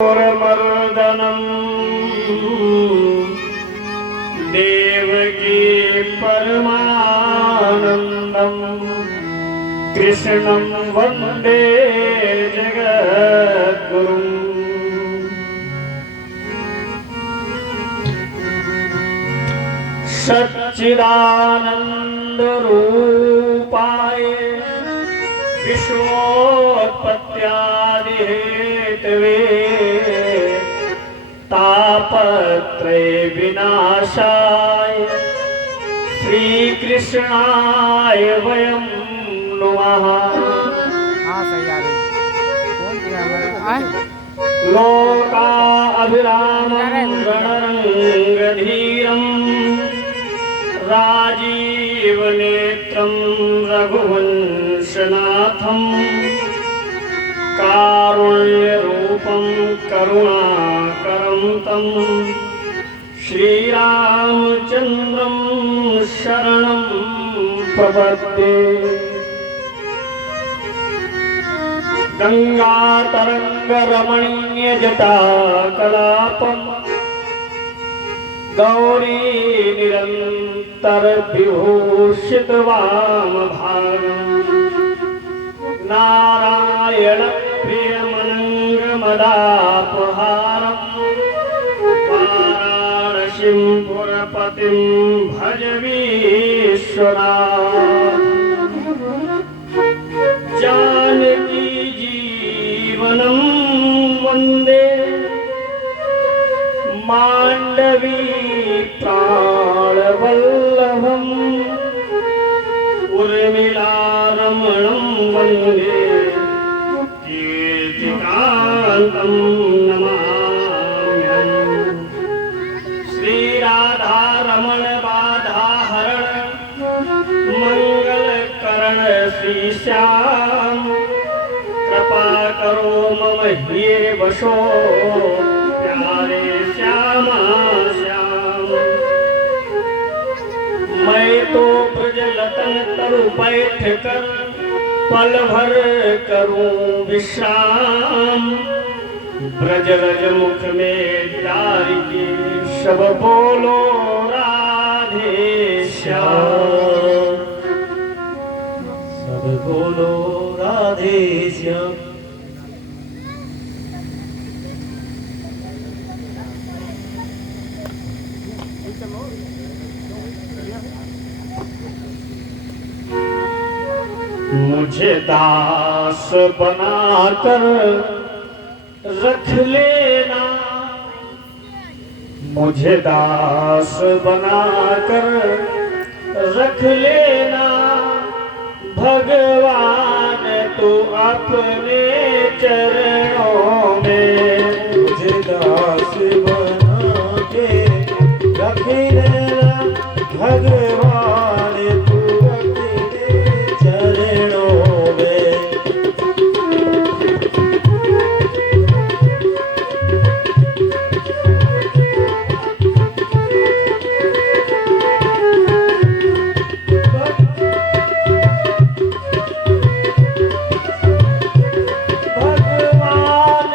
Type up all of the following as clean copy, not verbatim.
मर्दनम देवकी परमानंदम कृष्णं वंदे जगद्गुरुम्। सच्चिदानंद रूपाय विश्वोत्पत्त्यादि हेतवे तापत्रय विनाशाय श्री कृष्णाय वयं नमः। लोका अभिरामं रणरंगधीरं राजीवनेत्रं रघुवंशनाथं कारुण्यरूपं करुणाकरं तं श्रीरामचन्द्रं शरणं प्रपद्ये। गंगातरंगरमणीयजटाकलापं गौरी निरंतर विभूषित वामभागं नारायण प्रियमनंगमदापहारं वाराणसीं पुरपतिं भज विश्वनाथ। जानकी जीवनं वन्दे मांडवी प्राणवल्लभम् उर्मिलारमणं वन्दे कीर्तिकान्तं नमाम्यहम्। श्रीराधारमण बाधाहरण मंगलकरण श्रीश्याम कृपा करो मम ह्ये वशो प्यारे श्यामा श्याम। मैं तो ब्रजलतन तरु बैठ कर पल भर करूं विश्राम। ब्रजरज मुख में डाल के सब बोलो राधे श्याम, सब बोलो राधे श्याम। मुझे दास बनाकर रख लेना, मुझे दास बनाकर रख लेना। भगवान तू अपने चरणों में मुझे दास बना के रख लेना। भगवान तू अपने चरणों में। भगवान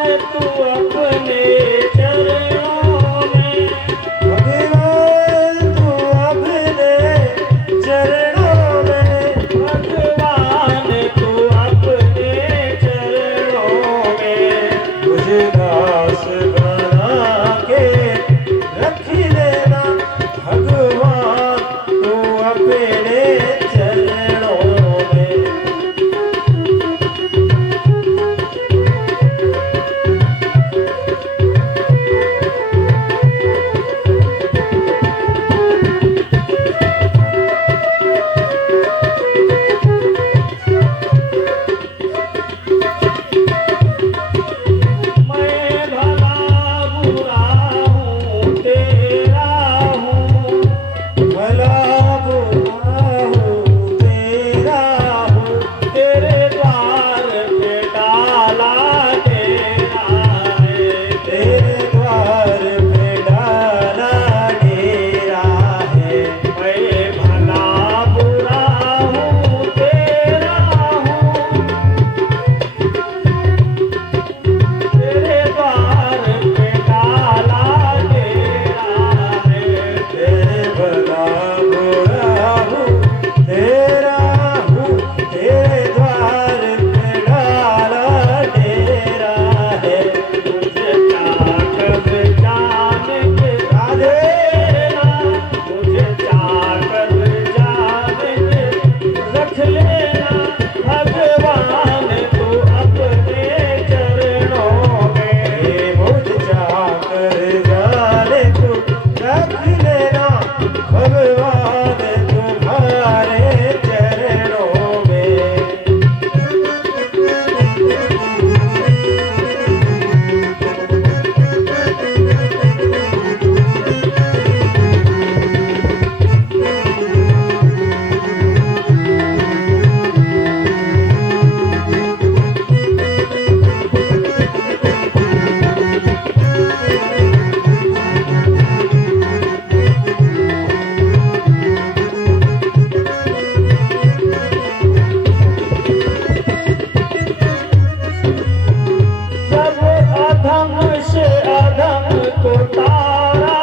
को तारा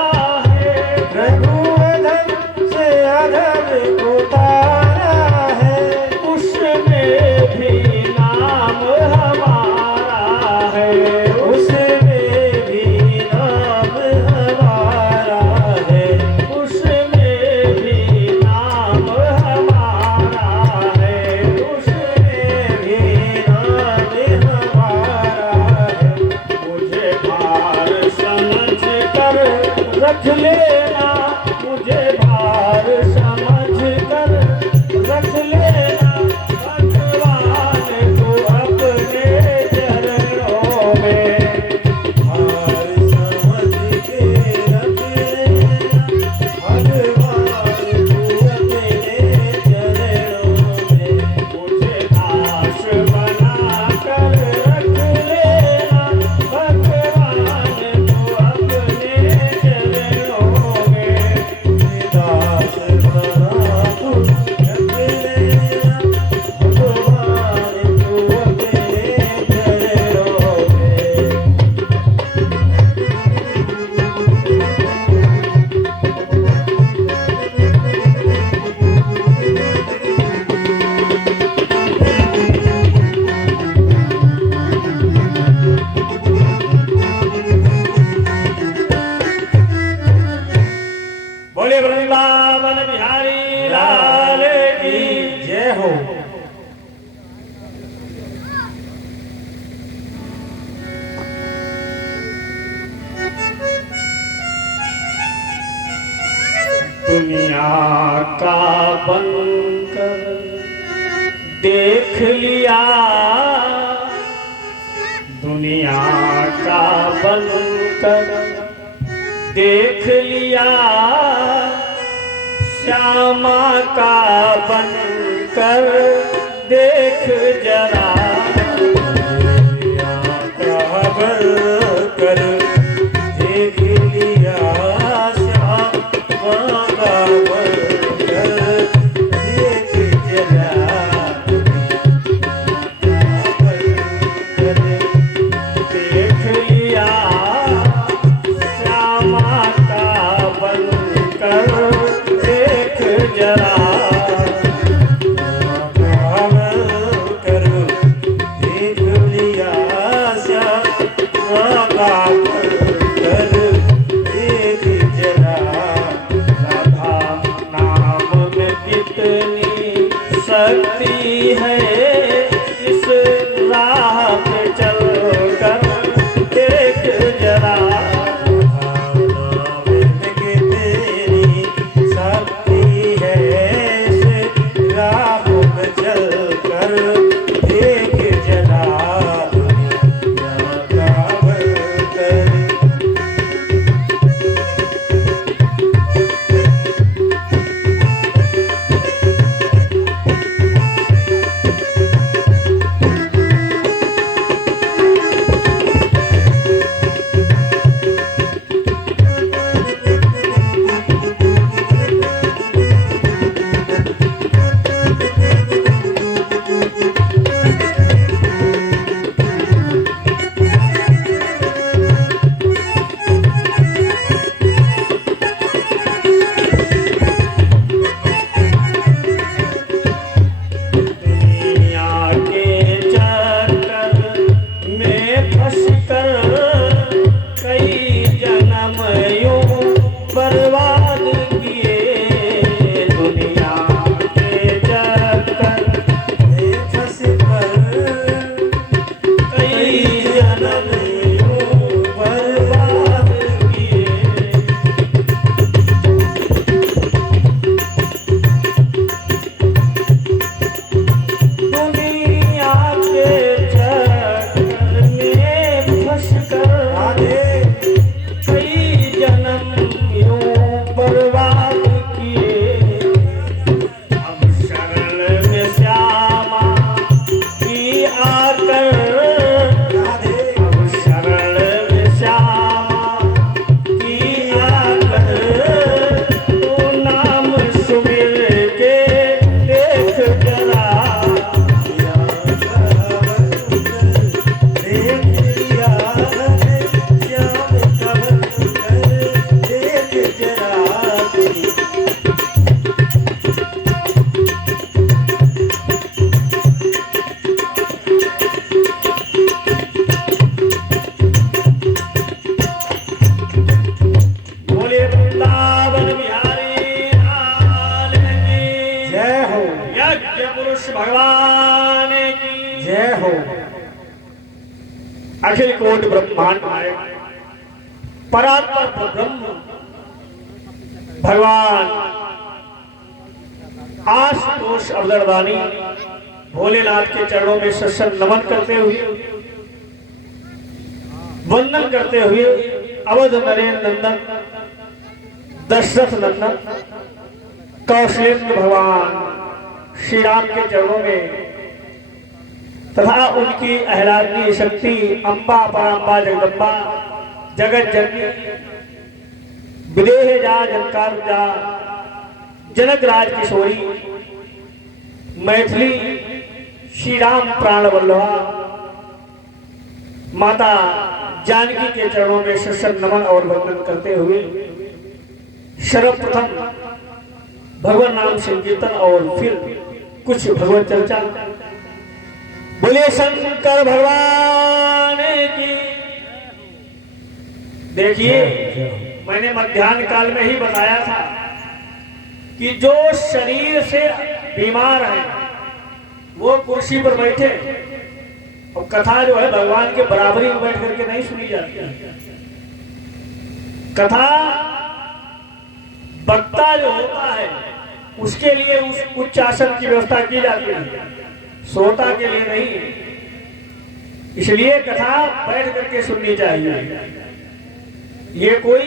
है, प्रभु अधम से अधम को तारा है, उसमें भी नाम हमारा है, उसमें भी नाम हमारा है, उसमें भी नाम हमारा है, उसमें भी नाम हमारा है। मुझे भार समझ कर रख लेना, मुझे भार समझ कर रख लेना, भगवान को अपने चरणों में। हार समझ के रख लेना, भगवान को अपने चरणों में। मुझे दास बना कर रख लेना, भगवान को अपने चरणों में। दास बना तू रख लेना, भगवान को अपने चरणों में। बोले वृंदावन बिहारी लाल की जय हो। दुनिया का बनकर देख लिया, दुनिया का बनकर देख लिया, श्यामा का बनकर देख जरा। दुनिया का बनकर देख लिया, श्यामा का बनकर देख जरा। बनकर देख लिया, श्यामा का बनकर देख जरा। कर देख लिया, श्यामा अखिल कोटि ब्रह्मांड नायक परात्पर ब्रह्म भगवान आशुतोष अवतरदानी भोलेनाथ के चरणों में सत्संग नमन करते हुए, वंदन करते हुए अवध नरेंद्र नंदन दशरथ नंदन कौशलेंद्र भगवान श्री राम के चरणों में तथा उनकी आह्लादनीय शक्ति अम्बा पराम्बा जगदम्बा जगत जननी विदेह जा जनकार जा जनक राज किशोरी मैथिली श्री राम प्राण वल्लभा माता जानकी के चरणों में सत्संग नमन और वंदन करते हुए सर्वप्रथम भगवान नाम संकीर्तन और फिर कुछ भगवत चर्चा। बोले शंकर भगवान की। देखिए, मैंने मध्याह्न काल में ही बताया था कि जो शरीर से बीमार है वो कुर्सी पर बैठे, और कथा जो है भगवान के बराबरी में बैठ करके नहीं सुनी जाती। कथा वक्ता जो होता है उसके लिए उस उच्च आसन की व्यवस्था की जाती है, श्रोता के लिए नहीं। इसलिए कथा बैठ करके सुननी चाहिए। ये कोई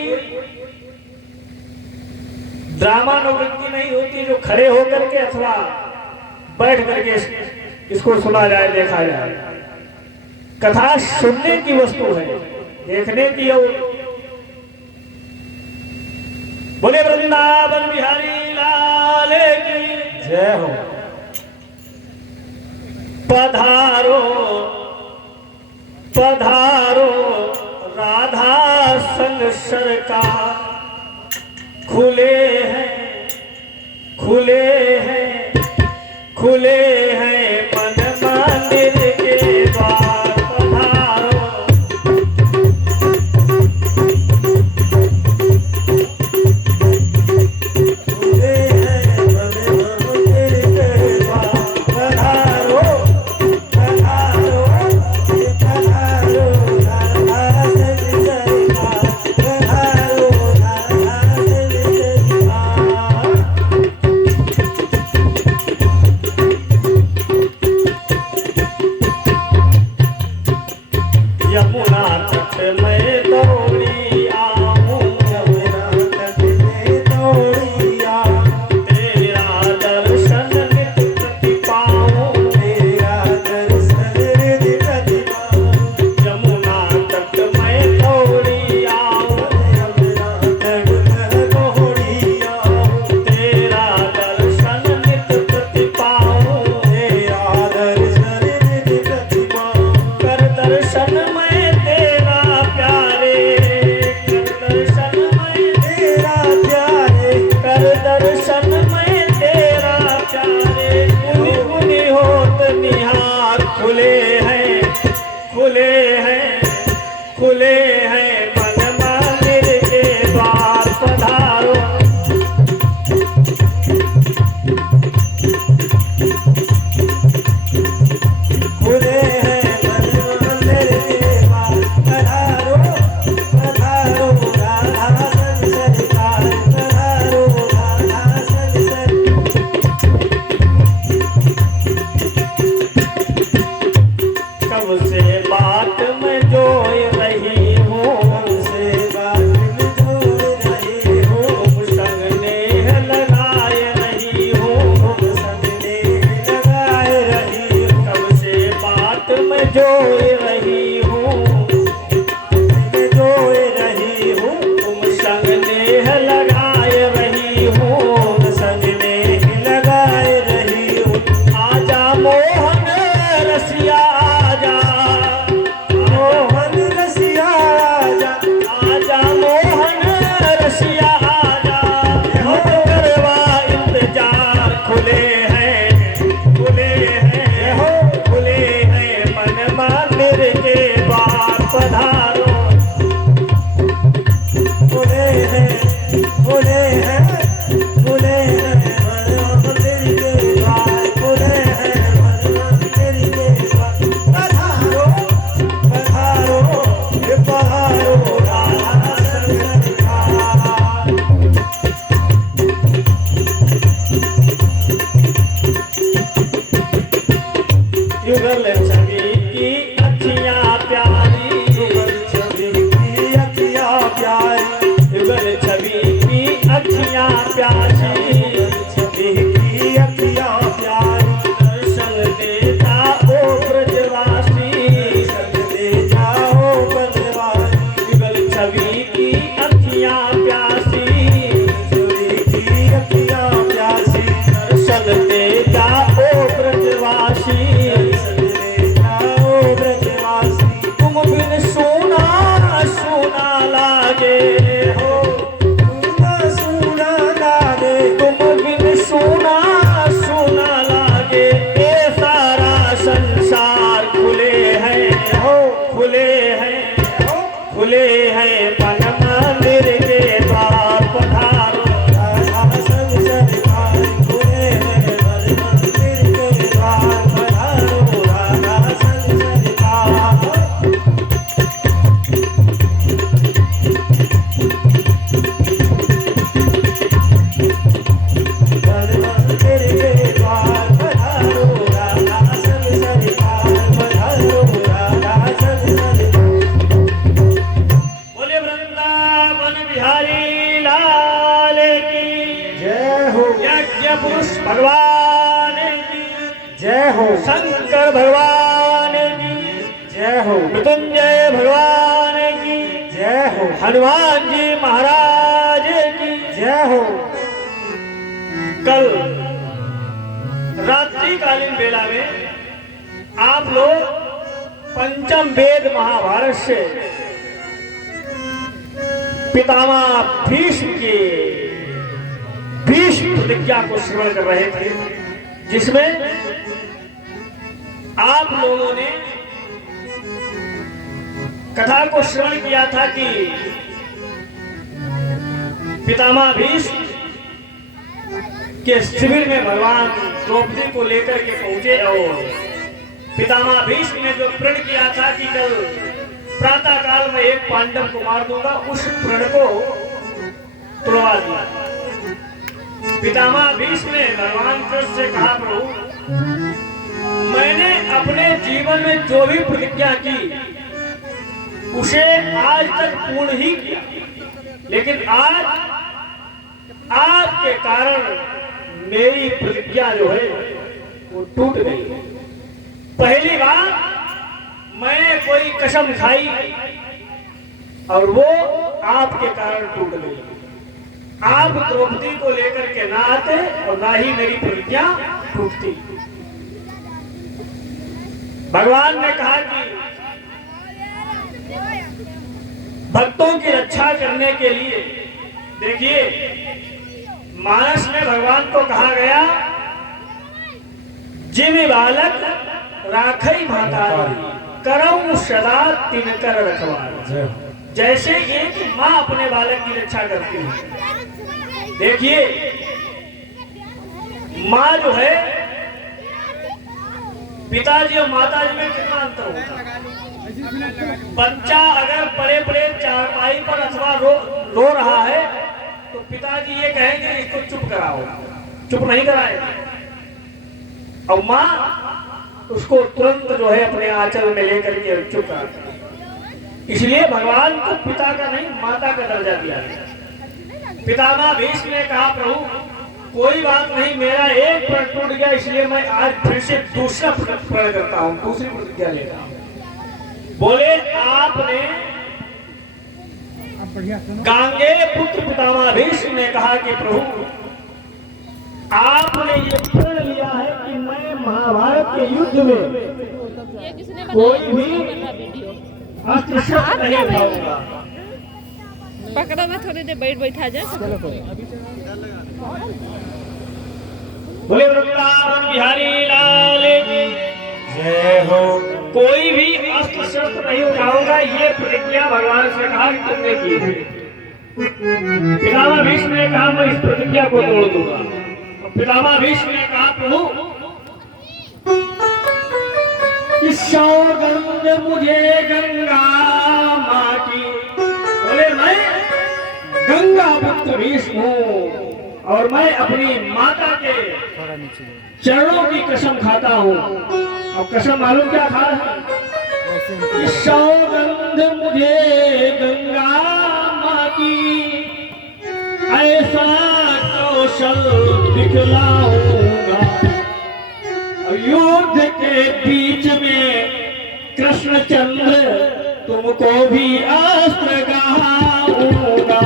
ड्रामा नवृत्ति नहीं होती जो खड़े होकर के अथवा बैठ करके इसको सुना जाए, देखा जाए। कथा सुनने की वस्तु है, देखने की। और बोले वृंदावन बिहारी लाल की जय हो। पधारो पधारो राधा संग सरकार, खुले हैं खुले हैं खुले हैं मन मंदिर के द्वार। पधारो खुले हैं मन मंदिर के द्वार। पधारो पधारो पधारो राधा संग सरकार। पधारो राधा संग सरकार। यमुना तट में दौड़ी आऊं, यमुना तट में दौड़ी आऊं, तेरा दर्शन नित प्रति पाऊं। तेरा दर्शन हृदय प्रति पाऊं। यमुना तट में दौड़ी आऊं, यमुना तट में दौड़ी आऊं, तेरा दर्शन नित प्रति पाऊं। तेरा दर्शन हृदय प्रति पाऊं। कर दर्शन में तेरा प्यारे, कर दर्शन में तेरा प्यारे, कर दर्शन में तेरा प्यारे। मुनि मुनि होत निहार, खुले हैं खुले हैं खुले हैं मन मंदिर के द्वार। पधारो खुले हैं मन मंदिर के द्वार। पधारो पधारो राधा संग सरकार। पधारो राधा संग सरकार। कब से बात में जोई रही हूँ, से बात में जोड़ रहे हो, तुम संग नेह लगाए रही हूँ। तुम सबने लगाए रही हो। कब से बात में जोई रही हूँ, में जोड़ पन मंदिर के द्वार पधारो। राधा संग सरकार कोए बर मंदिर के द्वार पधारो। राधा संग सरकार बर मंदिर के द्वार पधारो। राधा संग सरकार पधारो। राधा संग सरकार बोले वृंदावन बिहारी लाल की जय हो यज्ञ पुरुष भगवान की जय हो शंकर भगवान की जय हो मृत्युंजय भगवान की जय हो हनुमान जी महाराज की जय हो। कल रात्रिकालीन बेला में आप लोग पंचम वेद महाभारत से पितामह भीष्म की भीष्म प्रतिज्ञा को श्रवण कर रहे थे, जिसमें आप लोगों ने कथा को श्रवण किया था कि पितामह भीष्म के शिविर में भगवान द्रौपदी को लेकर के पहुंचे और पितामह भीष्म ने जो प्रण किया था कि कल प्रातः काल में एक पांडव को मार दूंगा, उस प्रण को तोड़वा दिया। पितामह भीष्म ने भगवान कृष्ण से कहा, प्रभु मैंने अपने जीवन में जो भी प्रतिज्ञा की उसे आज तक पूर्ण ही किया, लेकिन आज आपके कारण मेरी प्रतिज्ञा जो है वो टूट गई। पहली बार मैंने कोई कसम खाई और वो आपके कारण टूट गई। आप द्रौपदी को लेकर के ना आते और ना ही मेरी प्रतिज्ञा टूटती। भगवान ने कहा कि भक्तों की रक्षा करने के लिए, देखिए मानस में भगवान को कहा गया, जिन बालक राखई भातारी करऊं सदा तिनकर रखवार। जैसे एक माँ अपने बालक की रक्षा करती है। देखिए माँ जो है, पिताजी और माताजी में कितना अंतर होता है। बच्चा अगर पड़े पड़े चारपाई पर अथवा रो रहा है तो पिताजी ये कहेंगे इसको चुप कराओ, चुप नहीं कराए, और माँ उसको तुरंत जो है अपने आंचल में लेकर के चुप कराती। इसलिए भगवान को पिता का नहीं माता का दर्जा दिया गया। पितामह भीष्म ने कहा, प्रभु कोई बात नहीं, मेरा एक प्रण टूट गया, इसलिए मैं आज फिर से दूसरा प्रण करता हूँ, दूसरी प्रतिज्ञा लेता हूँ। बोले आपने गांगेय पुत्र पितामह भीष्म ने कहा कि प्रभु आपने ये प्रण लिया है कि मैं महाभारत के युद्ध में कोई भी अस्त्र शस्त्र नहीं उठाऊंगा। पकड़ो मैं थोड़ी देर बैठा जा। बोले वृंदावन बिहारी लाल की जय हो कोई भी अस्त्र शस्त्र नहीं उठाऊंगा, ये प्रतिज्ञा भगवान से कहा कि तुमने की है। पितामह भीष्म ने कहा मैं इस प्रतिज्ञा को तोड़ दूंगा। पितामह भीष्म ने कहा, प्रभु कि सौगंध मुझे गंगा माँ की, बोले मैं गंगा पुत्र भीष्म हूँ और मैं अपनी माता के चरणों की कसम खाता हूँ। अब कसम मालूम क्या खा रहा है? सौगंध मुझे गंगा माँ की, ऐसा कौशल दिखलाऊंगा, युद्ध के बीच में कृष्णचंद्र तुमको भी अस्त्र गहाऊंगा।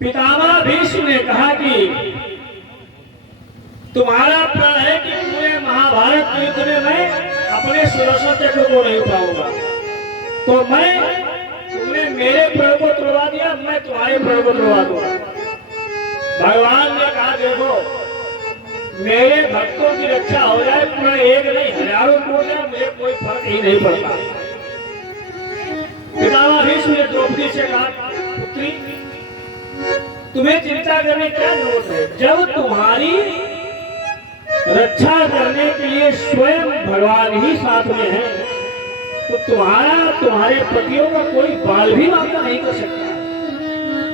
पितामह भीष्म ने कहा कि तुम्हारा प्रण है कि पूरे महाभारत के युद्ध में मैं अपने सुदर्शन चक्र को नहीं उठाऊंगा, तो मैं तुमने मेरे प्रण को मैं तुम्हारे प्राण को तुड़वा दूंगा। भगवान ने कहा देखो मेरे भक्तों की रक्षा हो जाए, पूरा एक नहीं हजारों टूट जाए, मुझे कोई फर्क ही नहीं पड़ता। पितामह भीष्म ने द्रौपदी से कहा पुत्री तुम्हें चिंता करने की क्या जरूरत है, जब तुम्हारी रक्षा करने के लिए स्वयं भगवान ही साथ में है तो तुम्हारे पतियों का कोई बाल भी बांका नहीं कर सकता।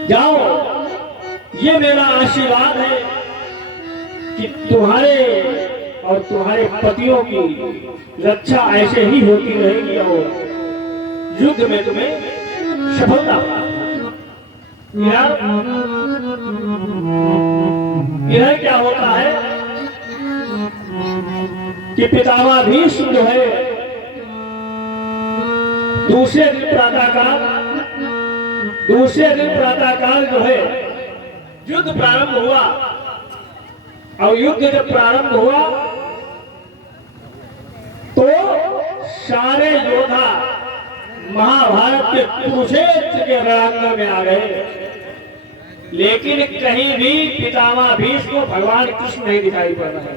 जाओ, ये मेरा आशीर्वाद है कि तुम्हारे और तुम्हारे पतियों की रक्षा ऐसे ही होती रहेगी और युद्ध में तुम्हें सफलता यह क्या होता है कि पितामह भीष्म जो है दूसरे दिन प्रातःकाल जो है युद्ध प्रारंभ हुआ और युद्ध जब प्रारंभ हुआ तो सारे योद्धा महाभारत के कुरुक्षेत्र के रणांगण में आ गए, लेकिन कहीं भी पितामह भीष्म को भगवान कृष्ण नहीं दिखाई पड़ रहे।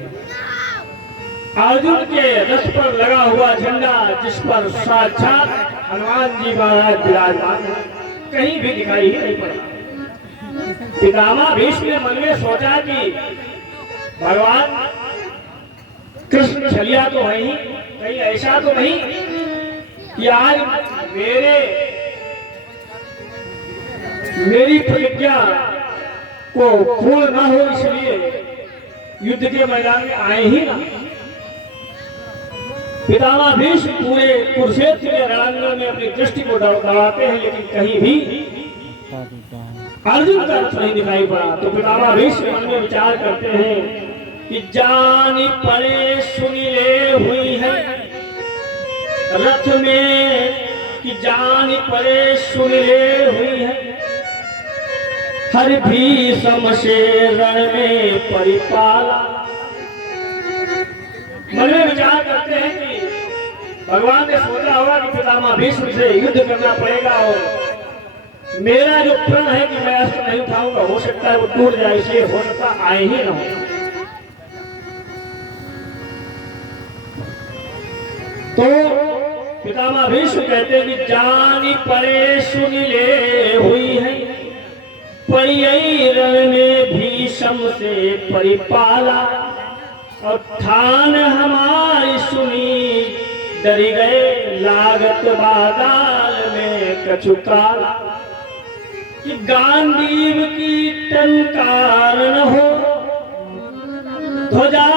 अर्जुन के रथ पर लगा हुआ झंडा जिस पर साक्षात हनुमान जी महाराज विराजमान है, कहीं भी दिखाई ही नहीं पड़ा। पितामह भीष्म ने मन में सोचा कि भगवान कृष्ण छलिया तो है ही, कहीं ऐसा तो नहीं कि आज मेरी प्रतिज्ञा को पूर्ण न हो इसलिए युद्ध के मैदान में आए ही ना। पितामह भीष्म पूरे कुरुक्षेत्र के रणांगण में अपनी दृष्टि को दौड़ाते हैं, लेकिन कहीं भी अर्जुन का रथ नहीं दिखाई पड़ा। तो पितामह भीष्म मन में विचार करते हैं कि जानी पड़े सुनी ले हुई है रथ में, कि जानी पड़े सुन ले हुई है हर भीष्म से रण में परिपाला। मन में विचार करते हैं कि भगवान ने सोचा होगा कि पितामह भीष्म से युद्ध करना पड़ेगा और मेरा जो प्रण है कि मैं अस्त्र नहीं उठाऊंगा, हो सकता है वो टूट जाए, इसलिए हो सकता आए ही ना हो। तो पितामह भीष्म कहते हैं कि जानी पड़े सुन ले हुई है परियई रण में भीष्म से परिपाला, और ठान हमारी सुनी डरी गए लागत बादाल में कछुकाला, कि गांडीव की टंकार न हो ध्वजा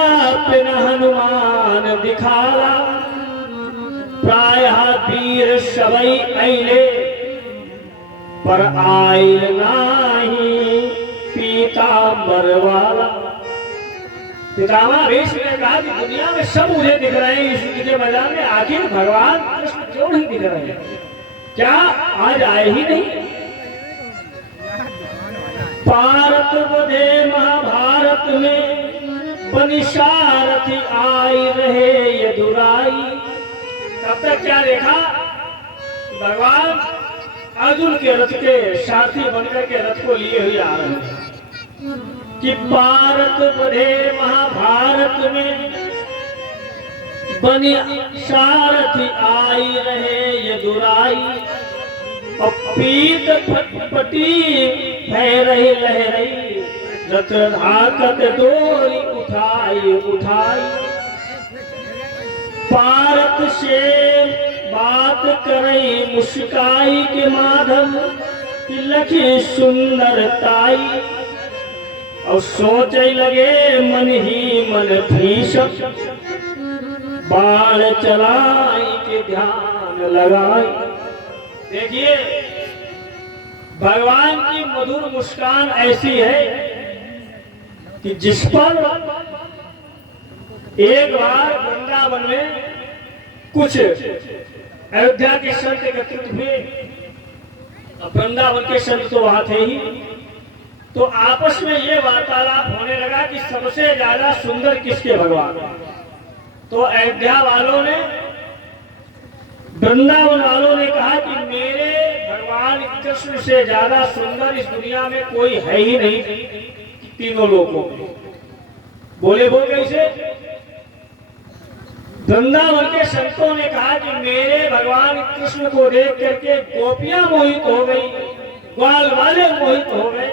पिन हनुमान दिखाला, प्रायः वीर सबई अइले पर आइल नाही पीतांबर वाला। पितामह भीष्म ने कहा कि दुनिया में सब मुझे दिख रहे हैं, इस युद्ध के मैदान में आखिर भगवान कृष्ण क्यों नहीं दिख रहे हैं, क्या आज आए ही नहीं। भारत बधे महाभारत में बनी सारथी आई रहे यदुराई। तब तक क्या देखा, भगवान अर्जुन के रथ के सारथी बनकर के रथ को लिए हुए आ रहे हैं कि भारत बधे महाभारत में बनी सारथी आई रहे यदुराई, और पीत फटपटी है रही लहरई रथ धाकत डोरी उठाई उठाई। भारत से बात करई मुस्काई के माधव कि लखी सुंदरताई, और सोचे लगे मन ही मन भीषण बाण चलाई के ध्यान लगाई। देखिए भगवान की मधुर मुस्कान ऐसी है कि जिस पर एक बार वृंदावन में कुछ अयोध्या के संत एकत्रित हुए, वृंदावन के संत तो वहां थे ही, तो आपस में ये वार्तालाप होने लगा कि सबसे ज्यादा सुंदर किसके भगवान। तो अयोध्या वालों ने, वृंदावन वालों ने कहा कि मेरे भगवान भगवान कृष्ण से ज्यादा सुंदर इस दुनिया में कोई है ही नहीं, तीनों लोगों में। बोले वो कैसे? वृंदावन के संतों ने कहा कि मेरे भगवान कृष्ण को देख करके गोपियां मोहित हो गई, ग्वाल वाले मोहित हो गए।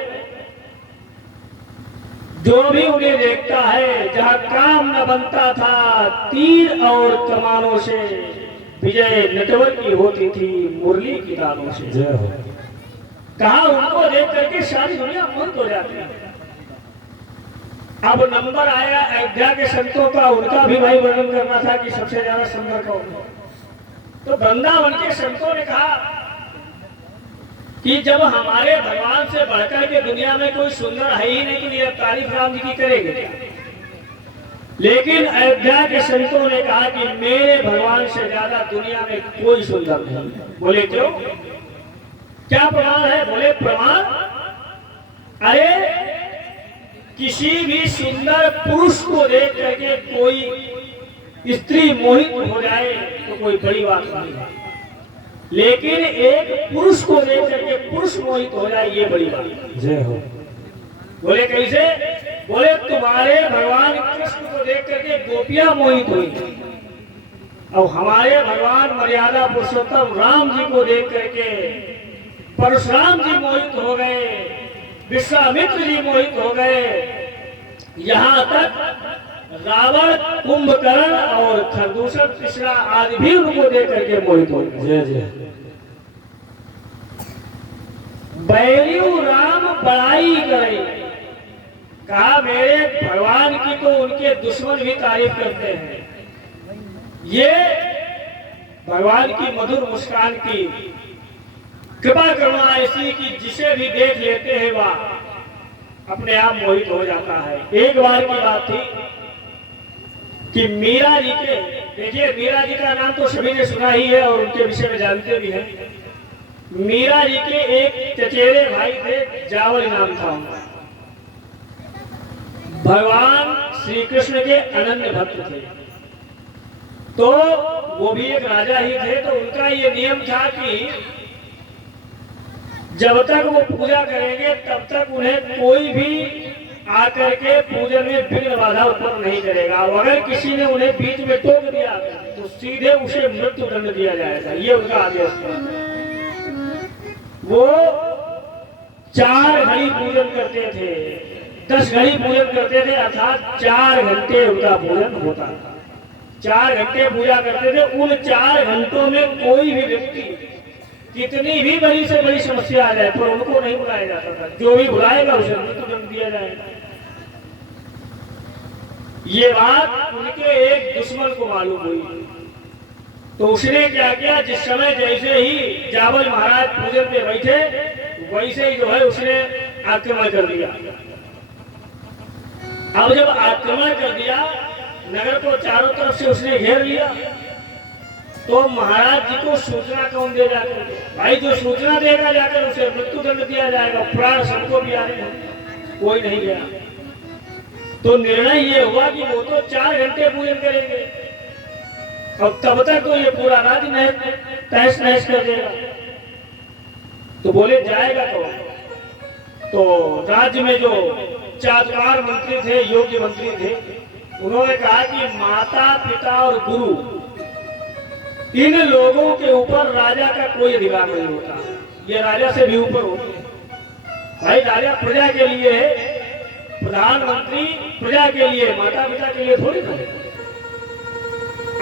जो भी उन्हें देखता है, जहां काम न बनता था, तीर और कमानों से विजय नटवर की होती थी, मुरली की तानों से। जय हो। कहा उनको देख करके सारी दुनिया मोहित हो जाती है। अब नंबर आया अयोध्या के संतों का, उनका भी वही वर्णन करना था कि सबसे ज्यादा सुंदर कौन है। तो वृंदावन के संतों ने कहा कि जब हमारे भगवान से बढ़कर के दुनिया में कोई सुंदर है ही नहीं, तो ये तारीफ राम जी की करेंगे क्या? लेकिन अयोध्या के संतों ने कहा कि मेरे भगवान से ज्यादा दुनिया में कोई सुंदर नहीं। बोले क्यों? क्या प्रमाण है? बोले प्रमाण, अरे किसी भी सुंदर पुरुष को देख करके कोई स्त्री मोहित हो जाए तो कोई बड़ी बात नहीं है, लेकिन एक पुरुष को देख करके पुरुष मोहित हो जाए ये बड़ी बात है। जय हो। बोले कैसे? बोले तुम्हारे भगवान कृष्ण को देख करके गोपियां मोहित हुई, और हमारे भगवान मर्यादा पुरुषोत्तम राम जी को देख करके परशुराम जी मोहित हो गए, विश्वामित्र जी मोहित हो गए, यहाँ तक रावण, कुंभकर्ण और खरदूषण तीसरा आदि भी उनको देख करके मोहित हो गए। जय जय। बैरियू राम बड़ाई करे, कहा मेरे भगवान की तो उनके दुश्मन भी तारीफ करते हैं। ये भगवान की मधुर मुस्कान की कृपा करुणा ऐसी कि जिसे भी देख लेते हैं वह अपने आप मोहित हो जाता है। एक बार की बात थी कि मीरा जी के, देखिए मीरा जी का नाम तो सभी ने सुना ही है और उनके विषय में जानते भी हैं। मीरा जी के एक चचेरे भाई थे, जावल नाम था उनका। भगवान श्री कृष्ण के अनन्य भक्त थे, तो वो भी एक राजा ही थे। तो उनका ये नियम था कि जब तक वो पूजा करेंगे तब तक उन्हें कोई भी आकर के पूजन में विघ्न बाधा उत्पन्न नहीं करेगा। अगर किसी ने उन्हें बीच में टोक दिया तो सीधे उसे मृत्यु दंड दिया जाएगा, ये उनका आदेश था। वो 4 घड़ी पूजन करते थे, 10 घड़ी पूजन करते थे, अर्थात 4 घंटे उनका पूजन होता था। 4 घंटे पूजा करते थे। उन 4 घंटों में कोई भी व्यक्ति कितनी भी बड़ी से बड़ी समस्या आ जाए पर उनको नहीं बुलाया जाता था। जो भी बुलाएगा उसे मृत्यु दंड दिया जाएगा। ये बात उनके एक दुश्मन को मालूम हुई, तो उसने क्या किया, जिस समय जैसे ही जावल महाराज पूजन पे बैठे वैसे ही जो है उसने आक्रमण कर दिया। अब जब आक्रमण कर दिया, नगर को चारों तरफ से उसने घेर लिया, तो महाराज जी को सूचना कौन दे जाकर? भाई जो सूचना देगा जाकर उसे मृत्यु दंड दिया जाएगा। प्राण सबको भी आ रहे हैं, कोई नहीं गया। तो निर्णय ये हुआ कि वो तो 4 घंटे पूजन करेंगे और तब तक तो ये पूरा राज्य तहस नहस कर देगा। तो बोले जाएगा कौन? तो राज्य में जो चातुकार मंत्री थे, योग्य मंत्री थे, उन्होंने कहा कि माता पिता और गुरु इन लोगों के ऊपर राजा का कोई अधिकार नहीं होता, ये राजा से भी ऊपर होते हैं। भाई राजा प्रजा के लिए है, प्रधानमंत्री प्रजा के लिए, माता पिता के लिए थोड़ी ना।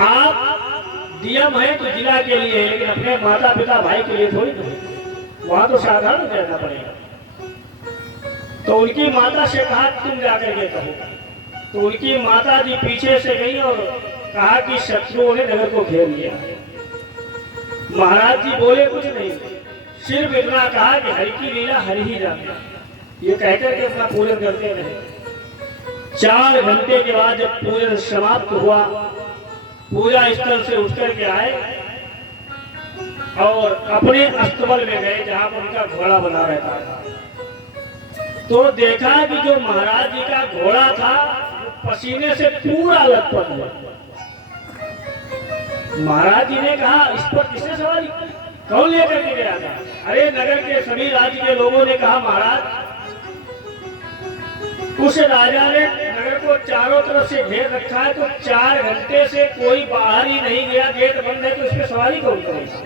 आप डीएम है तो जिला के लिए, लेकिन अपने माता पिता भाई के लिए थोड़ी ना। वहां तो साधारण रहना पड़ेगा। तो उनकी माता से कहा तुम जाकर के कहो। तो उनकी माता जी पीछे से गई और कहा कि शत्रुओं ने नगर को घेर लिया। महाराज जी बोले कुछ नहीं, सिर्फ इतना कहा कि हरि की लीला हरि ही जाने। ये कहकर के अपना पूजन करते रहे। 4 घंटे के बाद जब पूजन समाप्त हुआ, पूजा स्थल से उठकर के आए और अपने अस्तबल में गए जहां पर उनका घोड़ा बना रहता था। तो देखा कि जो महाराज जी का घोड़ा था पसीने से पूरा लथपथ है। महाराज जी ने कहा इस पर किसने सवारी? कौन लेकर के गया था? अरे नगर के सभी राज्य के लोगों ने कहा महाराज उस राजा ने नगर को चारों तरफ से घेर रखा है, तो 4 घंटे से कोई बाहर ही नहीं गया, गेट बंद है, तो उस पर सवारी कौन करेगा?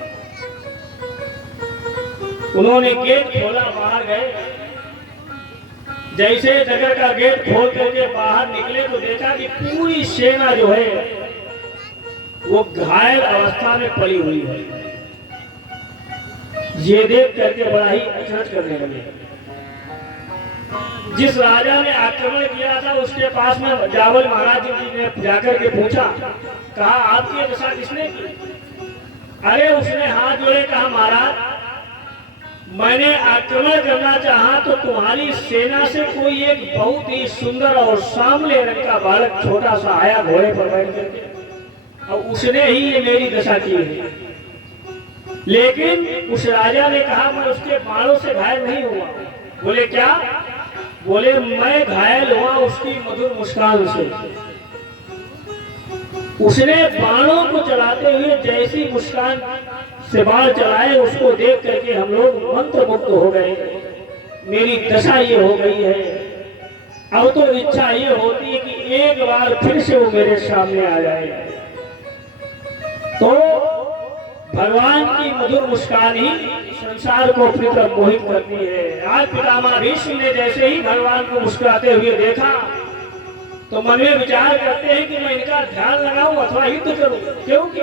उन्होंने गेट खोला, बाहर गए। जैसे नगर का गेट खोल करके बाहर निकले तो देखा कि पूरी सेना जो है वो घायल अवस्था में पड़ी हुई है। ये देख करके बड़ा ही अचरज करने लगे। जिस राजा ने आक्रमण किया था उसके पास में जावल महाराज जी ने जाकर के पूछा, कहा आपकी ये दशा किसने की? अरे उसने हाथ जोड़े, कहा महाराज मैंने आक्रमण करना चाहा तो तुम्हारी सेना से कोई एक बहुत ही सुंदर और सांवले रंग का बालक छोटा सा आया घोड़े पर बैठ करके, और उसने ही ये मेरी दशा की है। लेकिन उस राजा ने कहा मैं उसके बाणों से घायल नहीं हुआ। बोले क्या? बोले मैं घायल हुआ उसकी मधुर मुस्कान से। उसने बाणों को चलाते हुए जैसी मुस्कान से बाण चलाए उसको देख करके हम लोग मंत्रमुग्ध हो गए। मेरी दशा ये हो गई है, अब तो इच्छा ये होती है कि एक बार फिर से वो मेरे सामने आ जाए। तो भगवान की मधुर मुस्कान ही संसार को अपनी तरफ मोहित करती है। आज पितामह भीष्म ने जैसे ही भगवान को मुस्कुराते हुए देखा तो मन में विचार करते हैं कि मैं इनका ध्यान लगाऊं अथवा युद्ध करूं, क्योंकि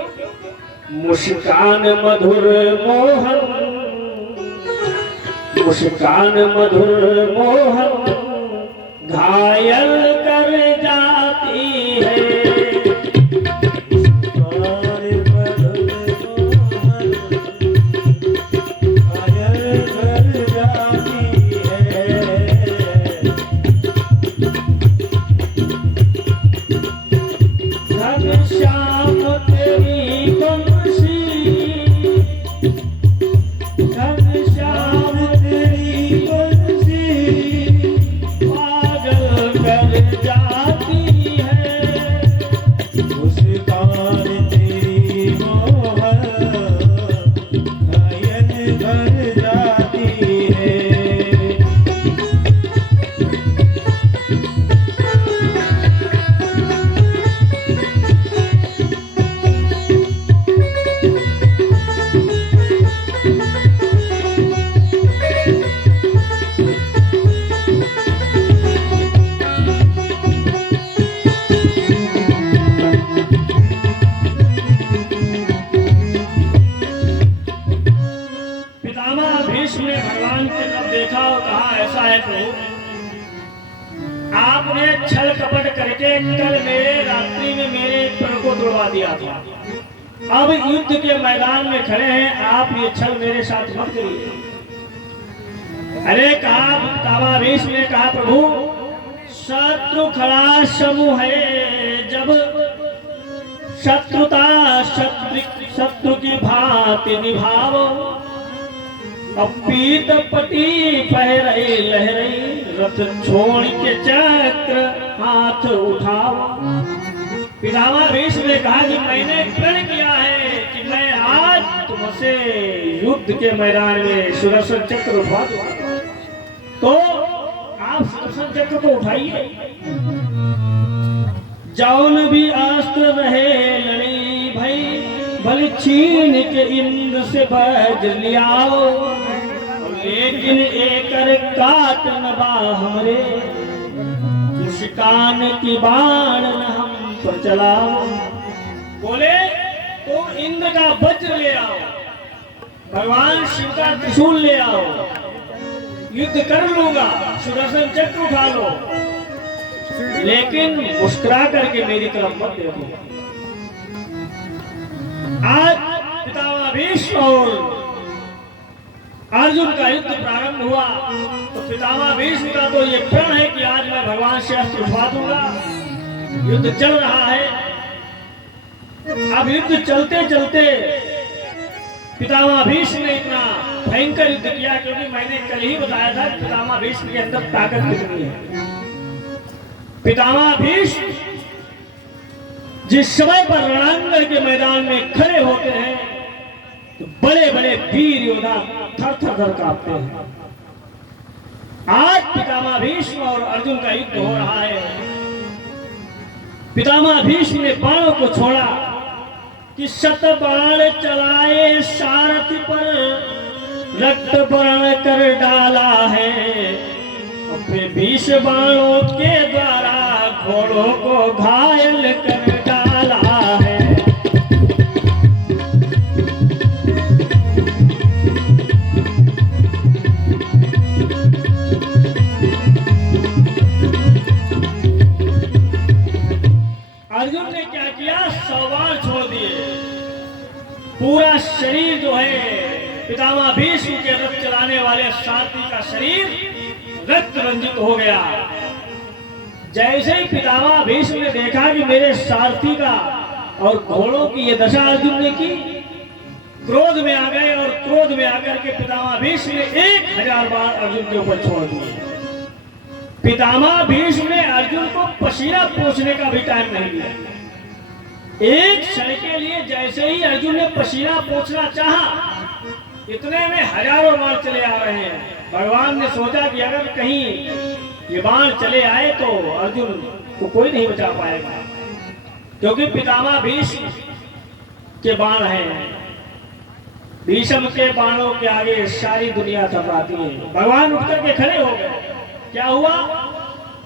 मुस्कान मधुर मोहन, मुस्कान मधुर मोहन घायल कर जाती है। आपने छल कपट करके कल मेरे रात्रि में मेरे पर को तोड़वा दिया था, अब युद्ध के मैदान में खड़े हैं, आप ये छल मेरे साथ मत करिए। अरे कहा पितामह भीष्म ने कहा प्रभु शत्रु खड़ा समूह है, जब शत्रुता शत्रु की भांति निभाओ, अब पीत पटी पहरे लहरे रथ छोड़ के चक्र हाथ उठाओ। पितामह भीष्म ने कहा कि मैंने प्रण किया है कि मैं आज तुमसे युद्ध के मैदान में सुदर्शन चक्र उठा दूंगा, तो आप सुदर्शन चक्र को उठाइए। जौन भी अस्त्र रहे लड़ी भई भले छीन के इंद्र से बज लियाओ, लेकिन एकर काट न बा हमरे, मुस्कान की बाण न हम पर चलाओ। बोले तो इंद्र का वज्र ले आओ, भगवान शिव का त्रिशूल ले आओ, युद्ध कर लूंगा, सुदर्शन चक्र उठा लो, लेकिन मुस्कुरा करके मेरी तरफ मत देखो। आज पितामह भीष्म और अर्जुन का युद्ध प्रारंभ हुआ, तो पितामह भीष्म का तो ये प्रण है कि आज मैं भगवान से अस्त्र उठवा दूंगा। युद्ध चल रहा है, अब युद्ध चलते चलते पितामह भीष्म ने इतना भयंकर युद्ध किया, क्योंकि मैंने कल ही बताया था पितामह भीष्म के अंदर ताकत कितनी है। पितामह भीष्म जिस समय पर रणांगण के मैदान में खड़े होते हैं तो बड़े बड़े वीर योद्धा थर थर थर कांपते हैं। आज पितामह भीष्म और अर्जुन का युद्ध हो रहा है। पितामह भीष्म ने बाणों को छोड़ा कि शत बाण चलाए सारथी पर, रक्त बर्ण कर डाला है। और फिर 20 बाणों के द्वारा घोड़ों को घायल कर डाला है। अर्जुन ने क्या किया, 100 बाण छोड़ दिए। पूरा शरीर जो है पितामह भीष्म के रथ चलाने वाले सारथी का शरीर रक्त रंजित हो गया। जैसे ही पितामह भीष्म ने देखा कि मेरे सारथी का और घोड़ों की ये दशा अर्जुन ने की, क्रोध में आ गए और क्रोध में आकर के पितामह भीष्म ने 1000 बाण अर्जुन के ऊपर छोड़ दिए। पितामह भीष्म ने अर्जुन को पसीना पोंछने का भी टाइम नहीं दिया। एक क्षण के लिए जैसे ही अर्जुन ने पसीना पोंछना चाहा, इतने में हजारों बाण चले आ रहे हैं। भगवान ने सोचा कि अगर कहीं ये बाण चले आए तो अर्जुन को कोई नहीं बचा पाएगा, क्योंकि पितामह भीष्म के बाण हैं। भीष्म के बाणों के आगे सारी दुनिया थर्राती है। भगवान उठकर के खड़े हो गए। क्या हुआ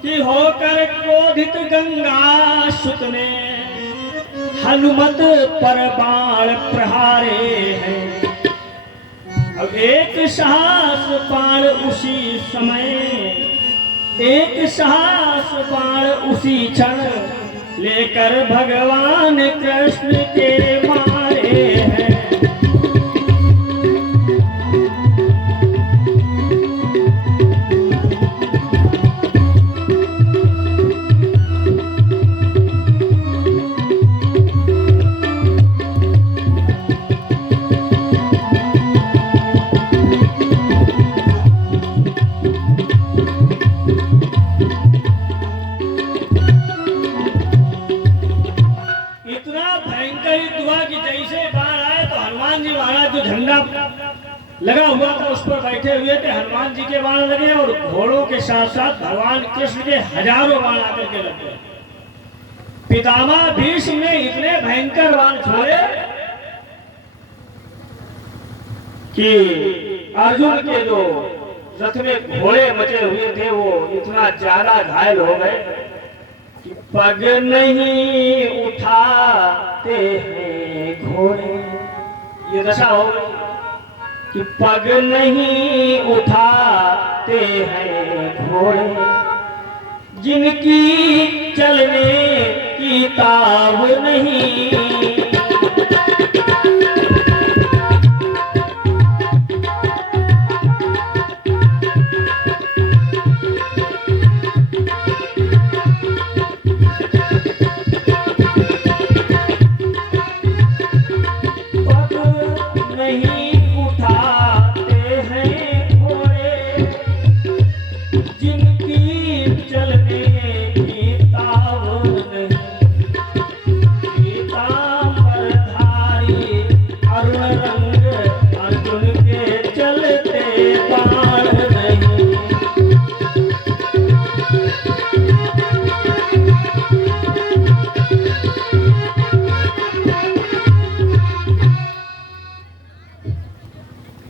कि होकर क्रोधित गंगा सुत ने हनुमत पर बाण प्रहारे हैं। अब एक साहस बाण उसी समय, एक साहस बाण उसी क्षण लेकर भगवान कृष्ण के मारे हैं। लगा हुआ था उस पर बैठे हुए थे, हनुमान जी के बाण लगे और घोड़ों के साथ साथ भगवान कृष्ण के हजारों बाण आकर के लगे। पितामह भीष्म ने इतने भयंकर बाण छोड़े कि अर्जुन के जो रथ में घोड़े मचे हुए थे वो इतना ज्यादा घायल हो गए कि पग नहीं उठाते हैं घोड़े। ये दशा हो गई कि पग नहीं उठाते हैं घोड़े, जिनकी चलने की ताब नहीं।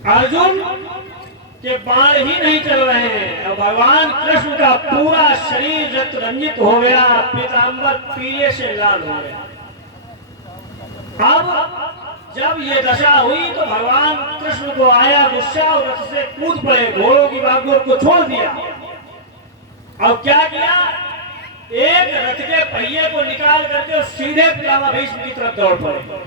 अर्जुन के बाण ही नहीं चल रहे हैं और भगवान कृष्ण का पूरा शरीर रक्त रंजित हो गया, पीतांबर पीले से लाल हो गया। अब जब ये दशा हुई तो भगवान कृष्ण को आया गुस्सा और रथ से कूद पड़े, घोड़ों की बागडोर को छोड़ दिया। अब क्या किया, एक रथ के पहिए को निकाल करके सीधे पितामह भीष्म की तरफ दौड़ पड़े।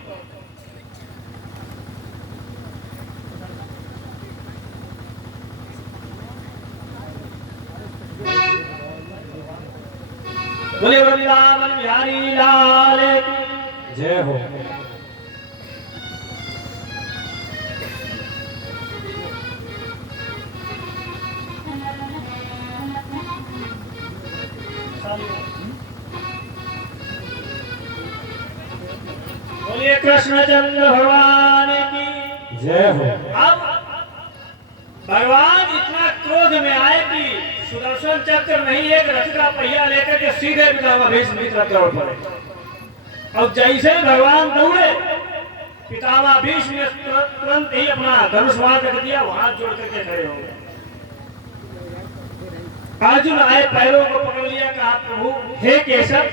बोले वृंदावन बिहारी लाल की जय हो। बोलिए कृष्णचंद्र भगवान की जय हो। अब भगवान इतना क्रोध में आए कि सुदर्शन चक्र नहीं एक रथ का पहिया लेकर के सीधे पितामह भीष्म की तरफ दौड़ पड़े। और जैसे भगवान दौड़े, पितामह भीष्म ने तुरंत ही अपना धनुष वहां रख दिया, हाथ जोड़ करके खड़े हो गए। अर्जुन आए, पैरों को पकड़ लिया, कहा प्रभु हे केशव,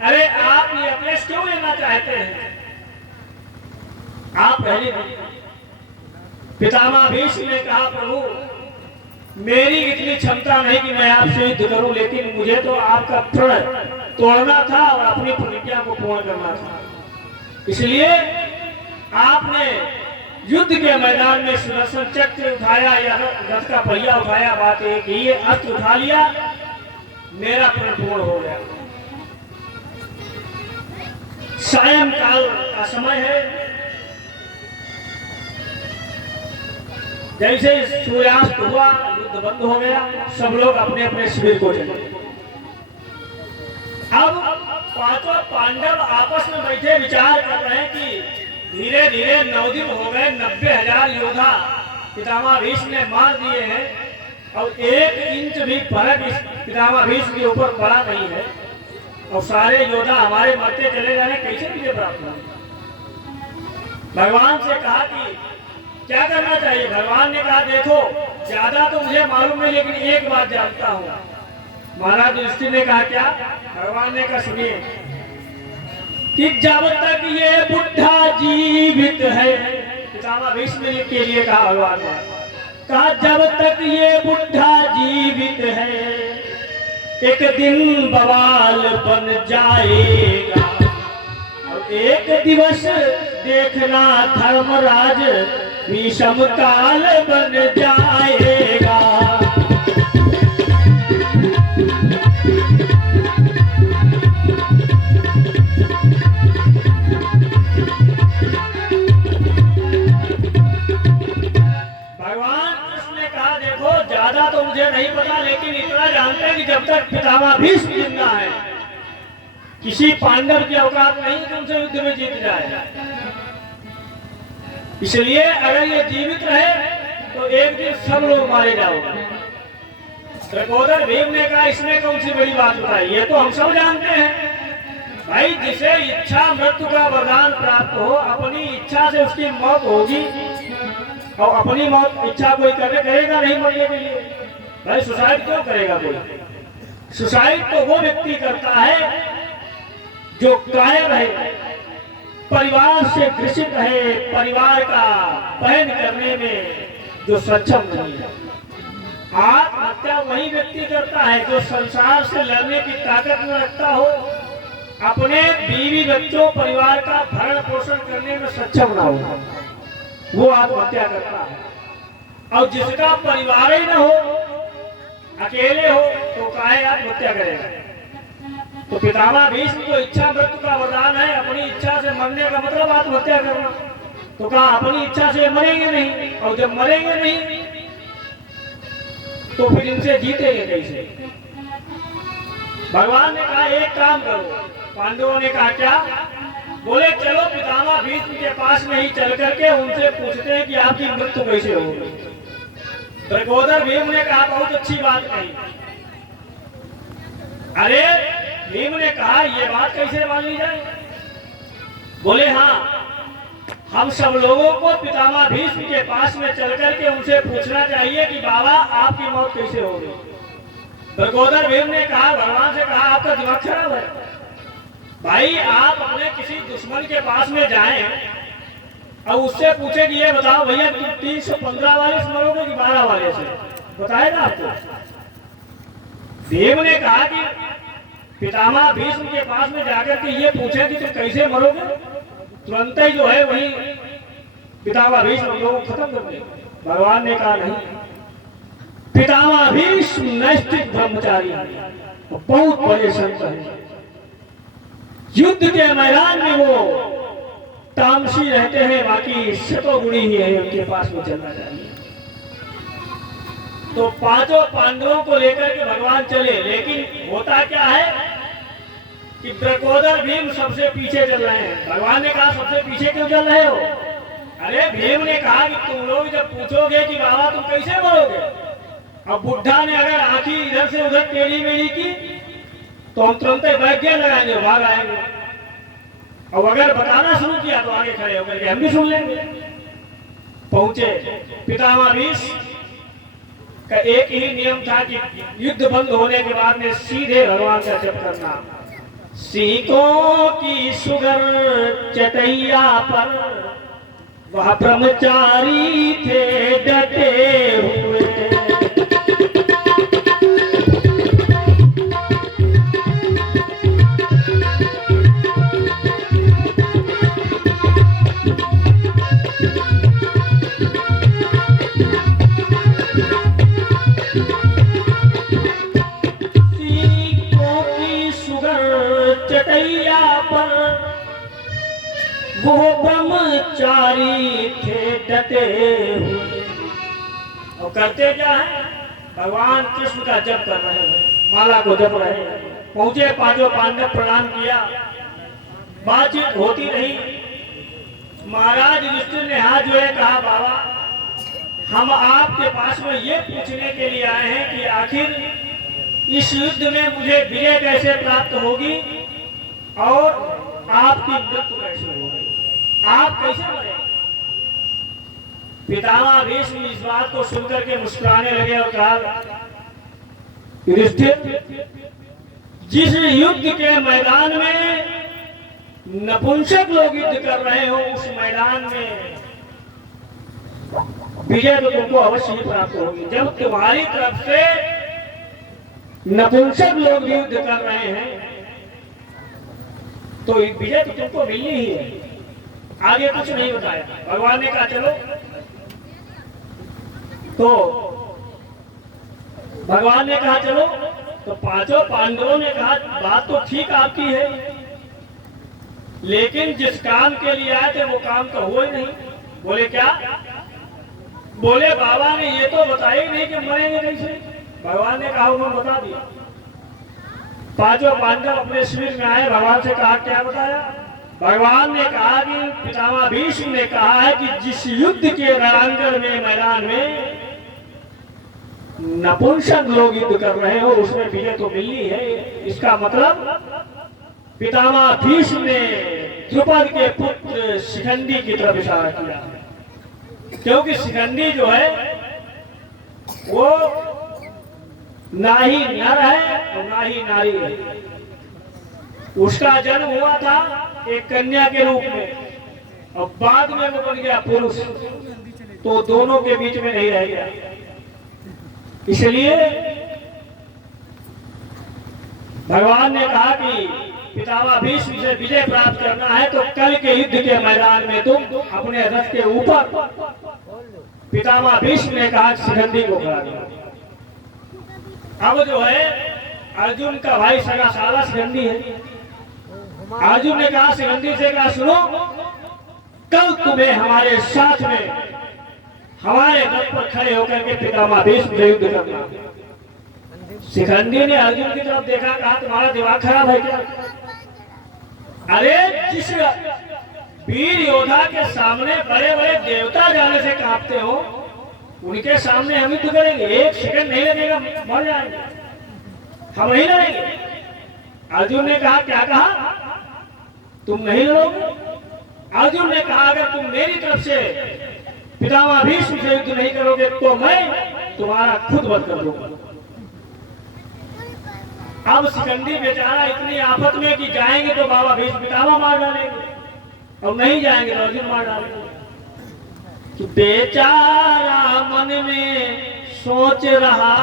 अरे आप ये अपने क्यों लेना चाहते हैं? आप पहले पितामह भीष्म ने कहा प्रभु मेरी इतनी क्षमता नहीं कि मैं आपसे युद्ध करूं, लेकिन मुझे तो आपका प्रण तोड़ना था और अपनी प्रतिज्ञा को पूर्ण करना था। इसलिए आपने युद्ध के मैदान में सुदर्शन चक्र उठाया या रथ का पहिया उठाया, बात एक ही, अस्त्र उठा लिया, मेरा प्रण पूर्ण हो गया। सायंकाल का समय है, जैसे सूर्यास्त हुआ युद्ध बंद हो गया, सब लोग अपने अपने शिविर को चले। अब पांचों पांडव आपस में बैठे विचार कर रहे हैं कि धीरे धीरे 9 दिन हो गए, 90,000 योद्धा पितामह भीष्म ने मार दिए हैं और 1 इंच भी फर्क इस पितामह भीष्म के ऊपर पड़ा नहीं है और सारे योद्धा हमारे मरते चले जा रहे, कैसे विजय प्राप्त होगी? भगवान से कहा कि क्या करना चाहिए? भगवान ने कहा देखो ज्यादा तो मुझे मालूम नहीं, लेकिन एक बात जानता हूँ। महाराज युधिष्ठिर ने कहा क्या? भगवान ने कहा सुनिए कि जब तक ये बुढ़ा जीवित है, पितामह भीष्म के लिए कहा भगवान ने, कहा जब तक ये बुढ़ा जीवित है एक दिन बवाल बन जाएगा और एक दिवस देखना धर्मराज विषम काल बन जाएगा। भगवान कृष्ण ने कहा देखो ज्यादा तो मुझे नहीं पता, लेकिन इतना जानते हैं कि जब तक पितामह भीष्म जिंदा है किसी पांडव की औकात नहीं कि उनसे युद्ध में जीत जाए। इसलिए अगर ये जीवित रहे तो एक दिन सब लोग मारे जाओगे। द्रौपदी भीम ने कहा इसमें कौन सी बड़ी बात बताई, ये तो हम सब जानते हैं भाई, जिसे इच्छा मृत्यु का वरदान प्राप्त हो अपनी इच्छा से उसकी मौत होगी और अपनी मौत इच्छा कोई करेगा नहीं मरने के लिए। भाई सुसाइड क्यों करेगा कोई? सुसाइड तो वो व्यक्ति करता है जो कायर है, परिवार से ग्रसित है, परिवार का पहन करने में जो सक्षम नहीं है। आत्महत्या वही व्यक्ति करता है जो संसार से लड़ने की ताकत न रखता हो, अपने बीवी बच्चों परिवार का भरण पोषण करने में सक्षम ना हो, वो आत्महत्या करता है। और जिसका परिवार ही न हो, अकेले हो, तो काहे आत्महत्या करेगा? तो पितामह भीष्म को इच्छा मृत्यु का वरदान है, अपनी इच्छा से मरने का मतलब आत्महत्या करना। तो कहा अपनी इच्छा से मरेंगे नहीं, और जब मरेंगे नहीं तो फिर इनसे जीतेंगे कैसे? भगवान ने कहा एक काम करो। पांडवों ने कहा क्या? बोले चलो पितामह भीष्म के पास में ही चल करके उनसे पूछते हैं कि आपकी मृत्यु कैसे होगी। द्रौपदी भीम ने कहा बहुत अच्छी बात कही। अरे भीम ने कहा ये बात कैसे मान ली जाए? बोले हाँ, हम सब लोगों को पितामह भीष्म के पास में चल करके उनसे पूछना चाहिए कि बाबा आपकी मौत कैसे होगी। द्रौपदी भीम ने कहा भगवान से कहा आपका दिमाग खराब है भाई, आप अपने किसी दुश्मन के पास में जाएं और उससे पूछे कि ये बताओ भैया तुम 315 वाले से मरोगे कि 12 वाले से, बताएगा आपको? भीम ने कहा कि पितामह भीष्म के पास में जाकर के ये पूछे कि तुम कैसे मरोगे, तुरंत ही जो है वही पितामह भीष्म हम लोगों को खत्म कर देगा। भगवान ने कहा नहीं, पितामह भीष्म नैष्ठिक ब्रह्मचारी बहुत बड़े संत हैं, युद्ध के मैदान में वो तामसी रहते हैं, बाकी शतोगुणी ही है, उनके पास में चलना चाहिए। तो पांचों पांडवों को लेकर के भगवान चले, लेकिन होता क्या है कि द्रौपदी भीम सबसे पीछे चल रहे हैं। भगवान ने कहा सबसे पीछे क्यों चल रहे हो? अरे भीम ने कहा कि तुम लोग जब पूछोगे कि बाबा तुम कैसे मरोगे, अब बुढ़ा ने अगर आंखी इधर से उधर टेढ़ी मेढ़ी की तो हम तुरंत बैठ गए लगाएंगे, भाग आएंगे। और अगर बताना शुरू किया तो आगे खड़े होकर के हम भी सुन लेंगे। पहुंचे पितामह भीष्म का एक ही नियम था कि युद्ध बंद होने के बाद में सीधे भगवान का जप करना। सीकों की सुगर चटैया पर वह ब्रह्मचारी थे डटे हुए। चटैया पर वो ब्रह्मचारी थे डटे हुए। और करते क्या है, भगवान कृष्ण का जप कर रहे हैं, माला को जप रहे हैं। पहुंचे पांचों पांडव, प्रणाम किया, बातचीत होती रही। महाराज युधिष्ठिर ने हाथ जोड़े, कहा बाबा हम आपके पास में ये पूछने के लिए आए हैं कि आखिर इस युद्ध में मुझे विजय कैसे प्राप्त होगी और आपकी मृत्यु कैसे होगी, आप कैसे मरेंगे। पितामह भीष्म इस बात को सुनकर के मुस्कुराने लगे और कहा, युधिष्ठिर जिस युद्ध के मैदान में नपुंसक लोग युद्ध कर रहे हो, उस मैदान में विजय तो तुमको अवश्य ही प्राप्त होगी। जब तुम्हारी तरफ से नपुंसक लोग युद्ध कर रहे हैं तो विजय तो तुमको मिलनी ही है। आगे कुछ नहीं बताया। भगवान ने कहा चलो, तो भगवान ने कहा चलो, तो पांचों पांडवों ने कहा बात तो ठीक आपकी है, लेकिन जिस काम के लिए आए थे वो काम तो हुआ ही नहीं। बोले क्या? बोले बाबा ने ये तो बताया ही नहीं कि मरेंगे कैसे। भगवान ने कहा उन्होंने बता दिया। पांचों पांडव अपने शिविर में आए, भगवान से कहा क्या बताया। भगवान ने कहा कि पितामह भीष्म ने कहा है कि जिस युद्ध के रणांगण में, मैदान में नपुंसक लोग युद्ध कर रहे हो उसमें विजय तो मिलनी है। इसका मतलब पितामह भीष्म ने द्रुपद के पुत्र शिखंडी की तरफ इशारा किया, क्योंकि शिखंडी जो है वो ना ही नर है और ना ही नारी है। उसका जन्म हुआ था एक कन्या के रूप में और बाद में वो बन गया पुरुष, तो दोनों के बीच में नहीं रह गया। इसलिए भगवान ने कहा कि पितामह भीष्म से विजय प्राप्त करना है तो कल के युद्ध के मैदान में तुम अपने रथ के ऊपर, पितामह भीष्म ने कहा शिखंडी को खड़ा करो। अब जो है अर्जुन का भाई सगा साला शिखंडी है। अर्जुन ने कहा शिखंडी से, कहा सुनो, कल तुम्हें हमारे साथ में हमारे रथ पर खड़े होकर के पितामह भीष्म से युद्ध करना। शिखंडी ने अर्जुन की तरफ देखा, कहा तुम्हारा दिमाग खराब है क्या? अरे जिस वीर योद्धा के सामने बड़े बड़े देवता जाने से कांपते हो, उनके सामने हम युद्ध करेंगे? एक सेकंड नहीं लगेगा, मर जाएंगे, हम नहीं लड़ेंगे। अर्जुन ने कहा क्या कहा? तुम नहीं लड़ोगे? अर्जुन ने कहा अगर तुम मेरी तरफ से पितामह भीष्म से युद्ध नहीं करोगे तो मैं तुम्हारा खुद वध कर दूंगा। अब शिखंडी बेचारा इतनी आफत में कि जाएंगे तो बाबा भीष्म पितामह मार डालेंगे और नहीं जाएंगे तो अर्जुन मार डालेंगे। तो बेचारा मन में सोच रहा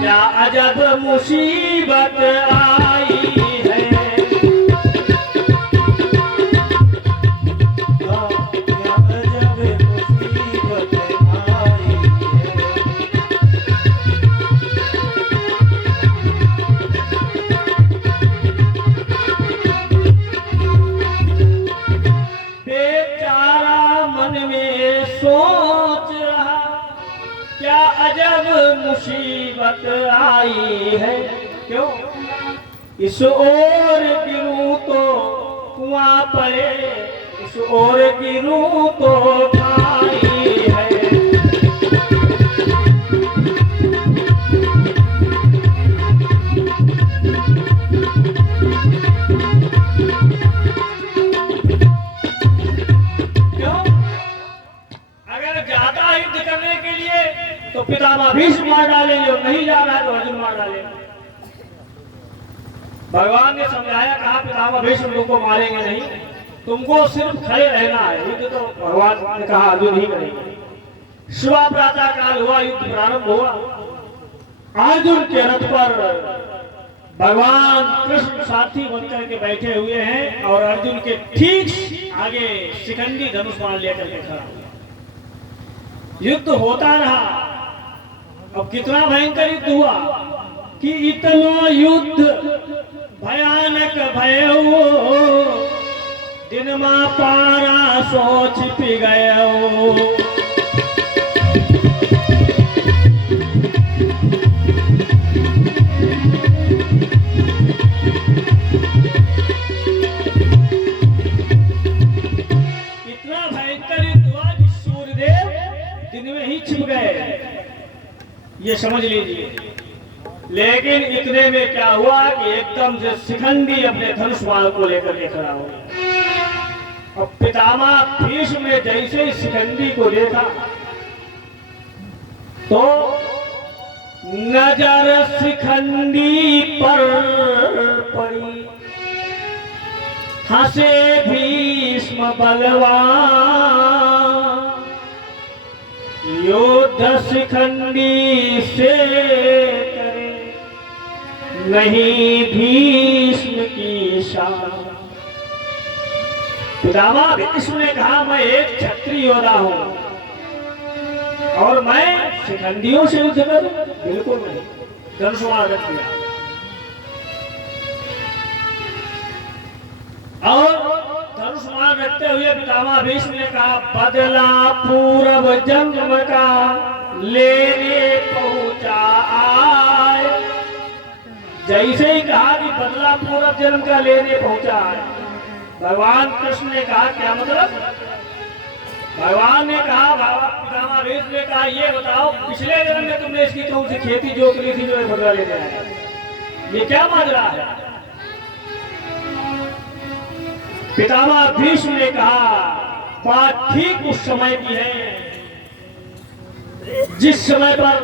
क्या अजब मुसीबत आई है। अजब मुसीबत आई है। क्यों? इस ओर गिरूं तो कुआं पड़े, इस ओर की रूह तो खाई है। क्यों? अगर जाता युद्ध करने के लिए तो पितामह भीष्म मार डालेंगे, और नहीं जा रहा है तो अर्जुन मार डालेंगे। भगवान ने समझाया, कहा पितामह भीष्म तुमको मारेंगे नहीं, तुमको सिर्फ खड़े रहना है। युद्ध तो भगवान ने कहा अर्जुन ही करेंगे। सुबह प्रातः काल हुआ, युद्ध प्रारंभ हुआ। अर्जुन के रथ पर भगवान कृष्ण साथी बनकर के बैठे हुए हैं, और अर्जुन के ठीक आगे शिखंडी धनुष बाण लेकर के खड़ा हुआ। युद्ध होता रहा। अब कितना भयंकर युद्ध हुआ कि इतना युद्ध भयानक भयो, दिन मा पारा सोच पी गयो। इतना भयंकर युद्ध हुआ कि सूर्यदेव दिन में ही छिप गए, ये समझ लीजिए। लेकिन इतने में क्या हुआ कि एकदम से शिखंडी अपने धनुष बाण को लेकर के खड़ा हो गया। अब पितामह भीष्म ने जैसे ही शिखंडी को देखा तो नजर शिखंडी पर पड़ी, हंसे भीष्म बलवान, युद्ध शिखंडी से करे नहीं भीष्म की शान। पितामह भीष्म ने कहा, मैं एक क्षत्रिय योद्धा हूं और मैं शिखंडियों से युद्ध करूं? बिल्कुल नहीं। धनुष बाण रख दिया और धनुष बाण रखते हुए पितामह भीष्म ने कहा, बदला पूर्व जन्म का लेने पहुंचा आए। जैसे ही कहा कि बदला पूर्व जन्म का लेने पहुंचा आए, भगवान कृष्ण ने कहा क्या मतलब? भगवान ने कहा, पितामह भीष्म ने कहा, ये बताओ पिछले जन्म में तुमने इसकी कौन सी खेती जोत ली थी जो बदला लेने आया? ये क्या माजरा है? पितामह भीष्म ने कहा, बात ठीक उस समय की है जिस समय पर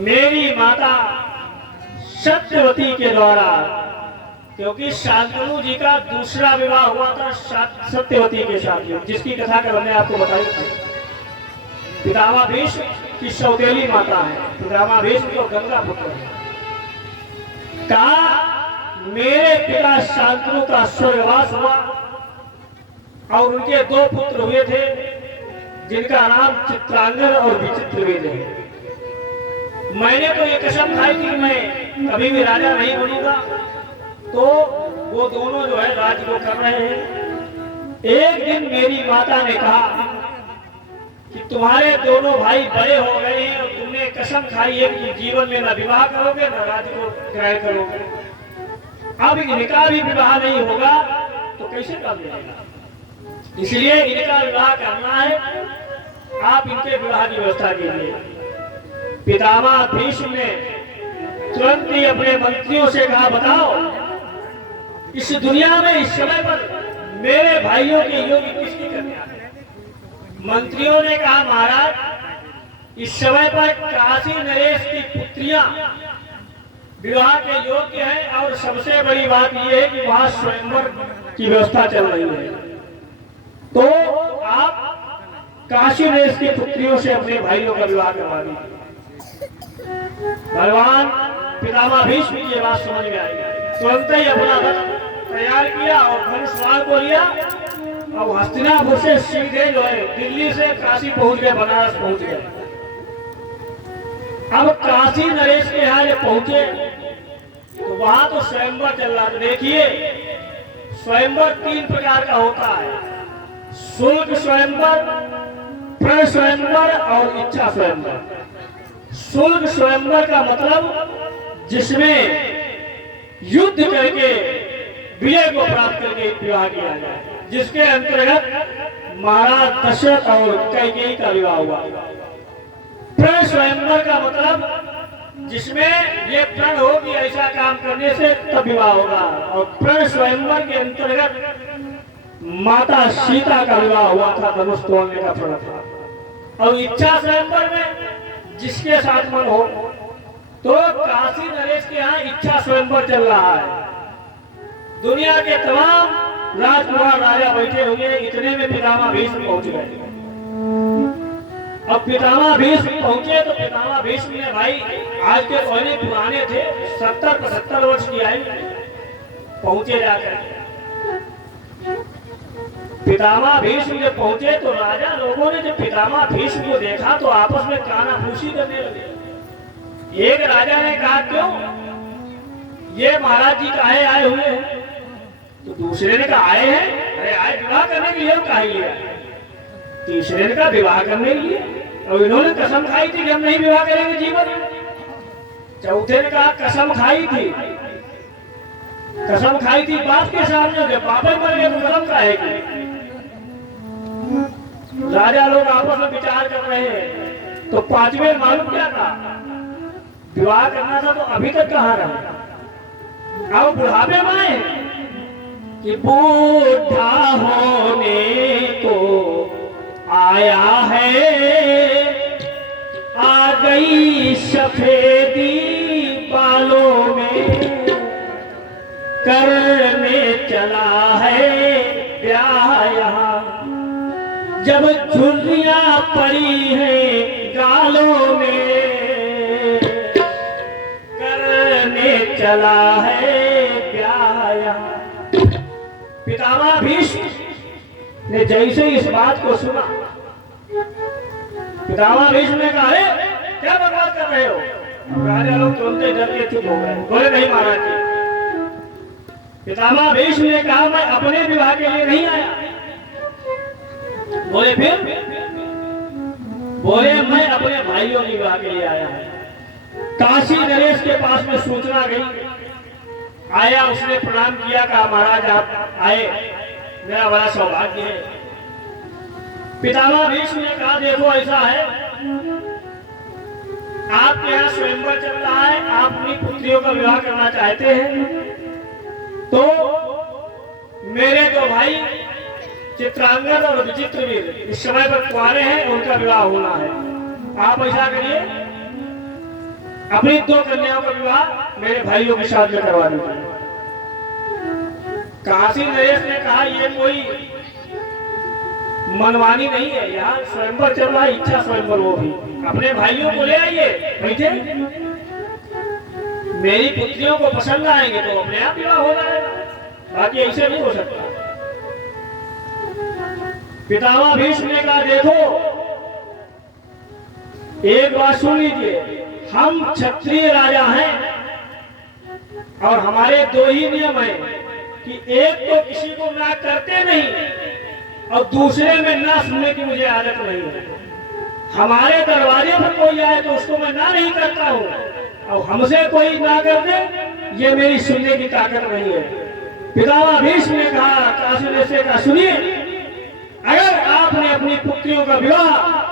मेरी माता सत्यवती के द्वारा, क्योंकि शांतनु जी का दूसरा विवाह हुआ था सत्यवती के साथ, जिसकी कथा कल हमने आपको बताई थी। पितामह भीष्म की सौतेली माता है, पितामह भीष्म को गंगा पुत्र है। कहा मेरे पिता शांतनु का स्वर्गवास हुआ और उनके दो पुत्र हुए थे जिनका नाम चित्रांगद और विचित्रवीर्य है। मैंने तो ये कसम खाई थी मैं कभी भी राजा नहीं बनूंगा, तो वो दोनों जो है राज्य को कर रहे हैं। एक दिन मेरी माता ने कहा कि तुम्हारे दोनों भाई बड़े हो गए हैं और तुमने कसम खाई है कि जीवन में न विवाह करोगे न राज्य को ग्रहण करोगे। अब इनका भी विवाह नहीं होगा तो कैसे कर लेगा? इसलिए इनका विवाह करना है, आप इनके विवाह की व्यवस्था कीजिए। पितामह भीष्म ने तुरंत ही अपने मंत्रियों से कहा, बताओ इस दुनिया में इस समय पर मेरे भाइयों के योग्य किसकी कन्या है? मंत्रियों ने कहा, महाराज इस समय पर काशी नरेश की पुत्रियां विवाह के योग्य है, और सबसे बड़ी बात यह है कि वहां स्वयंवर की व्यवस्था चल रही है, तो आप काशी नरेश की पुत्रियों से अपने भाइयों का विवाह करवा दीजिए। भगवान पितामह भीष्म की ये बात समझ में आई, तुरंत ही अपना रथ तैयार किया और धनुष बाण को लिया और हस्तिनापुर से सीधे जो है दिल्ली से काशी पहुंच गए, बनारस पहुंच गए। अब काशी नरेश के यहाँ जब पहुंचे तो वहां तो स्वयंवर चल रहा था। देखिए स्वयंवर 3 प्रकार का होता है, शुल्क स्वयंवर, प्रण स्वयंवर और इच्छा स्वयंवर। शुल्क स्वयंवर का मतलब जिसमें युद्ध करके विजय को प्राप्त करके विवाह किया जाए, जिसके अंतर्गत महाराज दशरथ और कैकेयी का विवाह हुआ। प्रण स्वयंवर का मतलब जिसमें ये प्रण हो कि ऐसा काम करने से तब विवाह होगा, और प्रण स्वयंवर के अंतर्गत माता सीता का विवाह हुआ था, धनुष तोड़ने का प्रण था। और इच्छा स्वयंवर में जिसके साथ मन हो, तो काशी नरेश के यहाँ इच्छा स्वयंवर चल रहा है। दुनिया के तमाम राजकुमार राजा बैठे हुए, इतने में पितामह भीष्म पहुंच गए। अब पितामह भीष्म पहुंचे तो पितामह भीष्म ने भाई आज के पहले पुराने थे, 70-75 वर्ष की आयु पहुंचे जाकर। पितामह भीष्म जब पहुंचे तो राजा लोगों ने जब पितामह भीष्म को देखा तो आपस में कानाफूसी करने लगे। एक राजा ने कहा, क्यों ये महाराज जी काहे आए हुए हैं? तो दूसरे ने कहा, आए हैं, अरे आए विवाह करने के लिए, काहे लिए आए? तीसरे ने कहा, विवाह करने के लिए, और इन्होंने कसम खाई थी कि हम नहीं विवाह करेंगे जीवन में। चौथे ने कहा, कसम खाई थी बाप के सामने, जब पापा मर गए तो कसम खाएगी। राजा लोग आपस में विचार कर रहे हैं, तो पांचवें मालूम क्या था, विवाह करना था तो अभी तक कहाँ रहे, अब बुढ़ापे में आए कि बूढ़ा होने को आया है, आ गई सफेदी बालों में, करने चला है ब्याह यहाँ, जब झुर्रियां पड़ी हैं गालों में, करने चला है ब्याह यहाँ। पितामह भीष्म ने जैसे इस बात को सुना, पितामह भीष्म ने कहा, क्या बकवास कर रहे हो? राजा लोग तुरंत डर के चुप हो गए, बोले नहीं महाराज जी। पितामह भीष्म ने कहा, मैं अपने विवाह के लिए नहीं आया। बोले फिर? बोले मैं अपने भाइयों के विवाह के लिए आया हूं। काशी नरेश के पास में सूचना गई, आया, उसने प्रणाम किया, कहा महाराज आप आए, मेरा बड़ा सौभाग्य है। पितामह भीष्म ने कहा, देखो ऐसा है, आपके यहाँ स्वयंवर चल रहा है, आप अपनी पुत्रियों का विवाह करना चाहते हैं, तो मेरे दो भाई चित्रांगद और विचित्रवीर इस समय पर कुंवारे हैं, उनका विवाह होना है। आप ऐसा करिए, अपनी दो कन्याओं का विवाह मेरे भाइयों के साथ में करवा दीजिए। काशी नरेश ने कहा, ये कोई मनमानी नहीं है, यहाँ स्वयंवर चल रहा है, इच्छा स्वयंवर, वो भी अपने भाइयों को ले आइए, बैठे, मेरी पुत्रियों को पसंद आएंगे तो अपने आप विवाह हो जाएगा, बाकी ऐसे नहीं हो सकता। पितामह भीष्म ने कहा, देखो एक बात सुन लीजिए, हम क्षत्रिय राजा हैं और हमारे दो ही नियम हैं कि एक तो किसी को ना करते नहीं और दूसरे में ना सुनने की मुझे आदत नहीं है। हमारे दरवाजे पर कोई आए तो उसको मैं ना नहीं करता हूँ, और हमसे कोई ना कर दे, ये मेरी सुनने की ताकत नहीं है। पितामह भीष्म ने कहा, काशी नरेश ने कहा, सुनिए, अगर आपने अपनी पुत्रियों का विवाह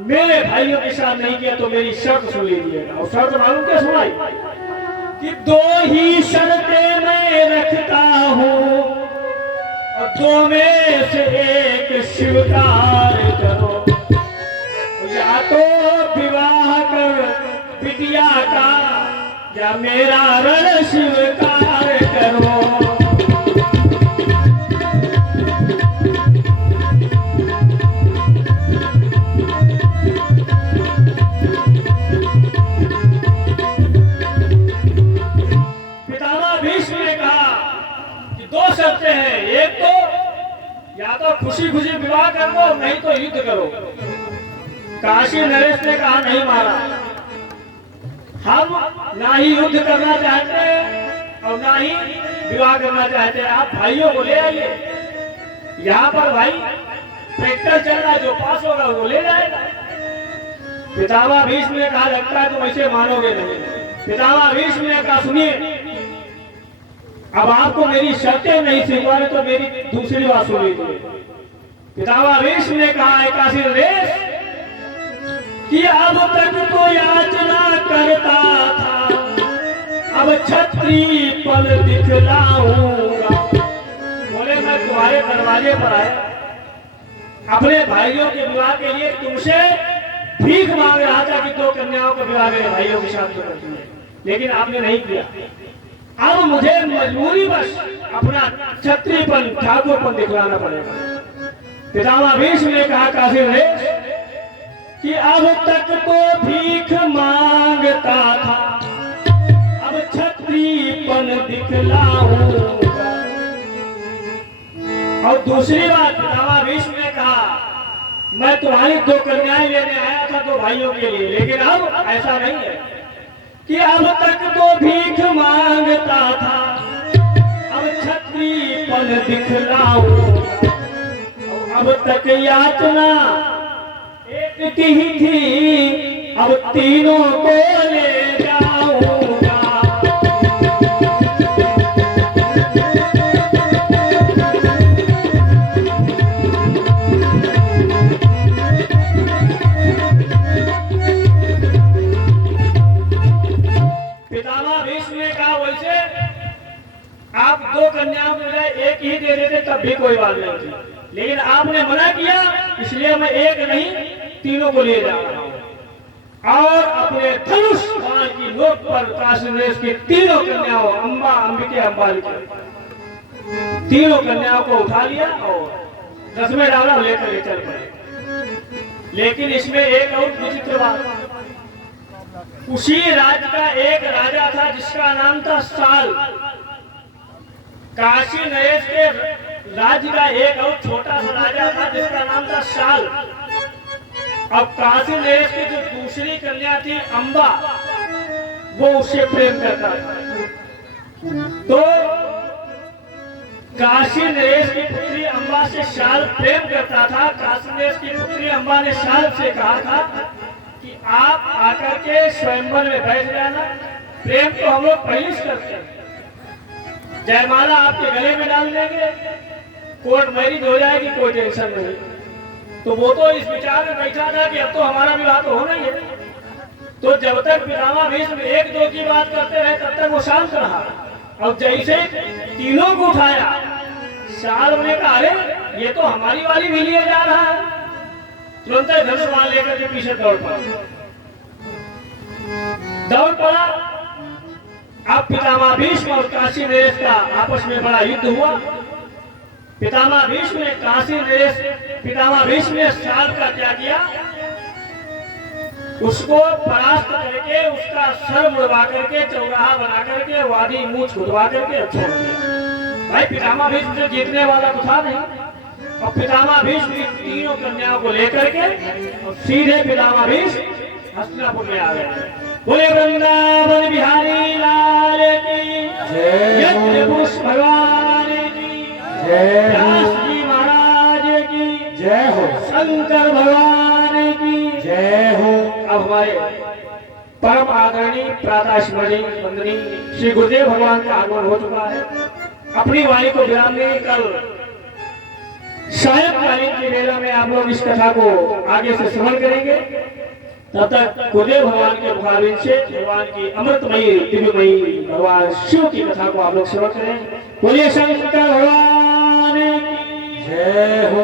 मेरे भाइयों के साथ नहीं किया तो मेरी शर्त सुन लीजिएगा। और शर्त मालूम क्या सुनाई कि दो ही शर्तें मैं रखता हूँ और दो में से एक स्वीकार करो, या तो विवाह कर बिटिया का या मेरा रण स्वीकार करो। एक तो या तो खुशी खुशी विवाह कर लो, नहीं तो युद्ध करो। काशी नरेश ने कहा, नहीं महाराज, हम ना ही युद्ध करना चाहते और ना ही विवाह करना चाहते, आप भाइयों को ले आइए। यहाँ पर भाई ट्रैक्टर चल रहा है, जो पास होगा वो ले जाएगा। पितामह भीष्म ने कहा, लगता है तुम ऐसे मानोगे नहीं। पितामह भीष्म ने कहा, सुनिए, अब आपको मेरी शर्तें नहीं स्वीकार तो मेरी दूसरी बात सुन लीजिए। पितामह भीष्म ने कहा एकासी नरेश कि अब तक तो याचना करता था, अब क्षत्रिय पल दिखलाऊंगा। बोले मैं तुम्हारे दरवाजे पर आया, अपने भाइयों के विवाह के लिए तुमसे भीख मांग रहा था कि 2 कन्याओं का विवाह मेरे भाइयों के साथ कर दिए, लेकिन आपने नहीं किया। अब मुझे मजबूरीवश अपना क्षत्रियपन ठाकुरपन दिखलाना पड़ेगा। पितामह भीष्म ने कहा काशी नरेश कि अब तक तो भीख मांगता था, अब क्षत्रियपन दिखलाऊंगा। और दूसरी बात पितामह भीष्म ने कहा मैं तुम्हारी 2 कन्याएं लेने आया था 2 भाइयों के लिए, लेकिन अब ऐसा नहीं है कि अब तक तो भीख मांगता था, अब क्षत्रियपन दिखलाऊंगा। अब तक याचना एक की ही थी, अब तीनों को ले जाऊंगा। पितामह भीष्म ने कहा वैसे आप 2 कन्याओं के बजाय 1 ही दे देते तब भी कोई बात नहीं थी, लेकिन आपने मना किया इसलिए मैं 1 नहीं तीनों को ले जा रहा हूं। और अपने धनुष बाण की नोक पर काशी नरेश की 3 कन्याओं अंबा, अंबिके, अंबालिका, 3 कन्याओं को उठा लिया और 10वें डाला लेकर के चल पड़े। लेकिन इसमें एक और विचित्र बात, उसी राज्य का एक राजा था जिसका नाम था साल। काशी नरेश के राज्य का एक और छोटा सा राजा था जिसका नाम था साल। अब काशी नरेश की जो दूसरी कन्या थी अंबा, वो उससे प्रेम करता था। तो काशी नरेश की पुत्री अंबा से साल प्रेम करता था। काशी नरेश की पुत्री अंबा ने साल से कहा था कि आप आकर के स्वयंवर में बैठ जाना, प्रेम तो हम लोग पहले से करते हैं, जयमाला आपके गले में डाल देंगे, कोर्ट मैरिज हो जाएगी, कोई टेंशन नहीं। तो वो तो इस विचार में बैठा था कि अब तो हमारा विवाह तो होना ही है। तो जब तक पितामह भीष्म 1-2 की बात करते रहे तब तक वो शांत रहा। और जैसे तीनों को उठाया, साल ने कहा अरे ये तो हमारी वाली भी लिए जा रहा है, तुरंत धनुष बाण लेकर के पीछे दौड़ पड़ा। अब पितामह भीष्म और काशी नरेश का आपस में बड़ा युद्ध हुआ। पितामह भीष्म ने पितामह भीष्म ने साल का क्या किया, उसको परास्त करके उसका सर मुड़वा करके चौराहा बना करके वादी मूछ खुदवा करके छोड़ दिया। भाई पितामह भीष्म से जीतने वाला तो था नहीं। और पितामह भीष्म की 3 कन्याओं को लेकर के और सीधे पितामह भीष्म हस्तिनापुर में आ गए। बोले वृंदावन बिहारी लाल की जय, भगवान की जय, व्यास जी महाराज की जय हो, शंकर भगवान की जय हो। अब हमारे परम आदरणीय प्रातः स्मरणीय वंदनीय श्री गुरुदेव भगवान का आगमन हो चुका है। अपनी वाणी को विराम देंगे। कल सायंकालीन की वेला में आप लोग इस कथा को आगे से श्रवण करेंगे। तब तक गुरुदेव भगवान के मुखारविंद से भगवान की अमृतमयी दिव्यमयी भगवान शिव की कथा को आप लोग श्रवण करें। बोलिए शंकर भगवान की जय हो।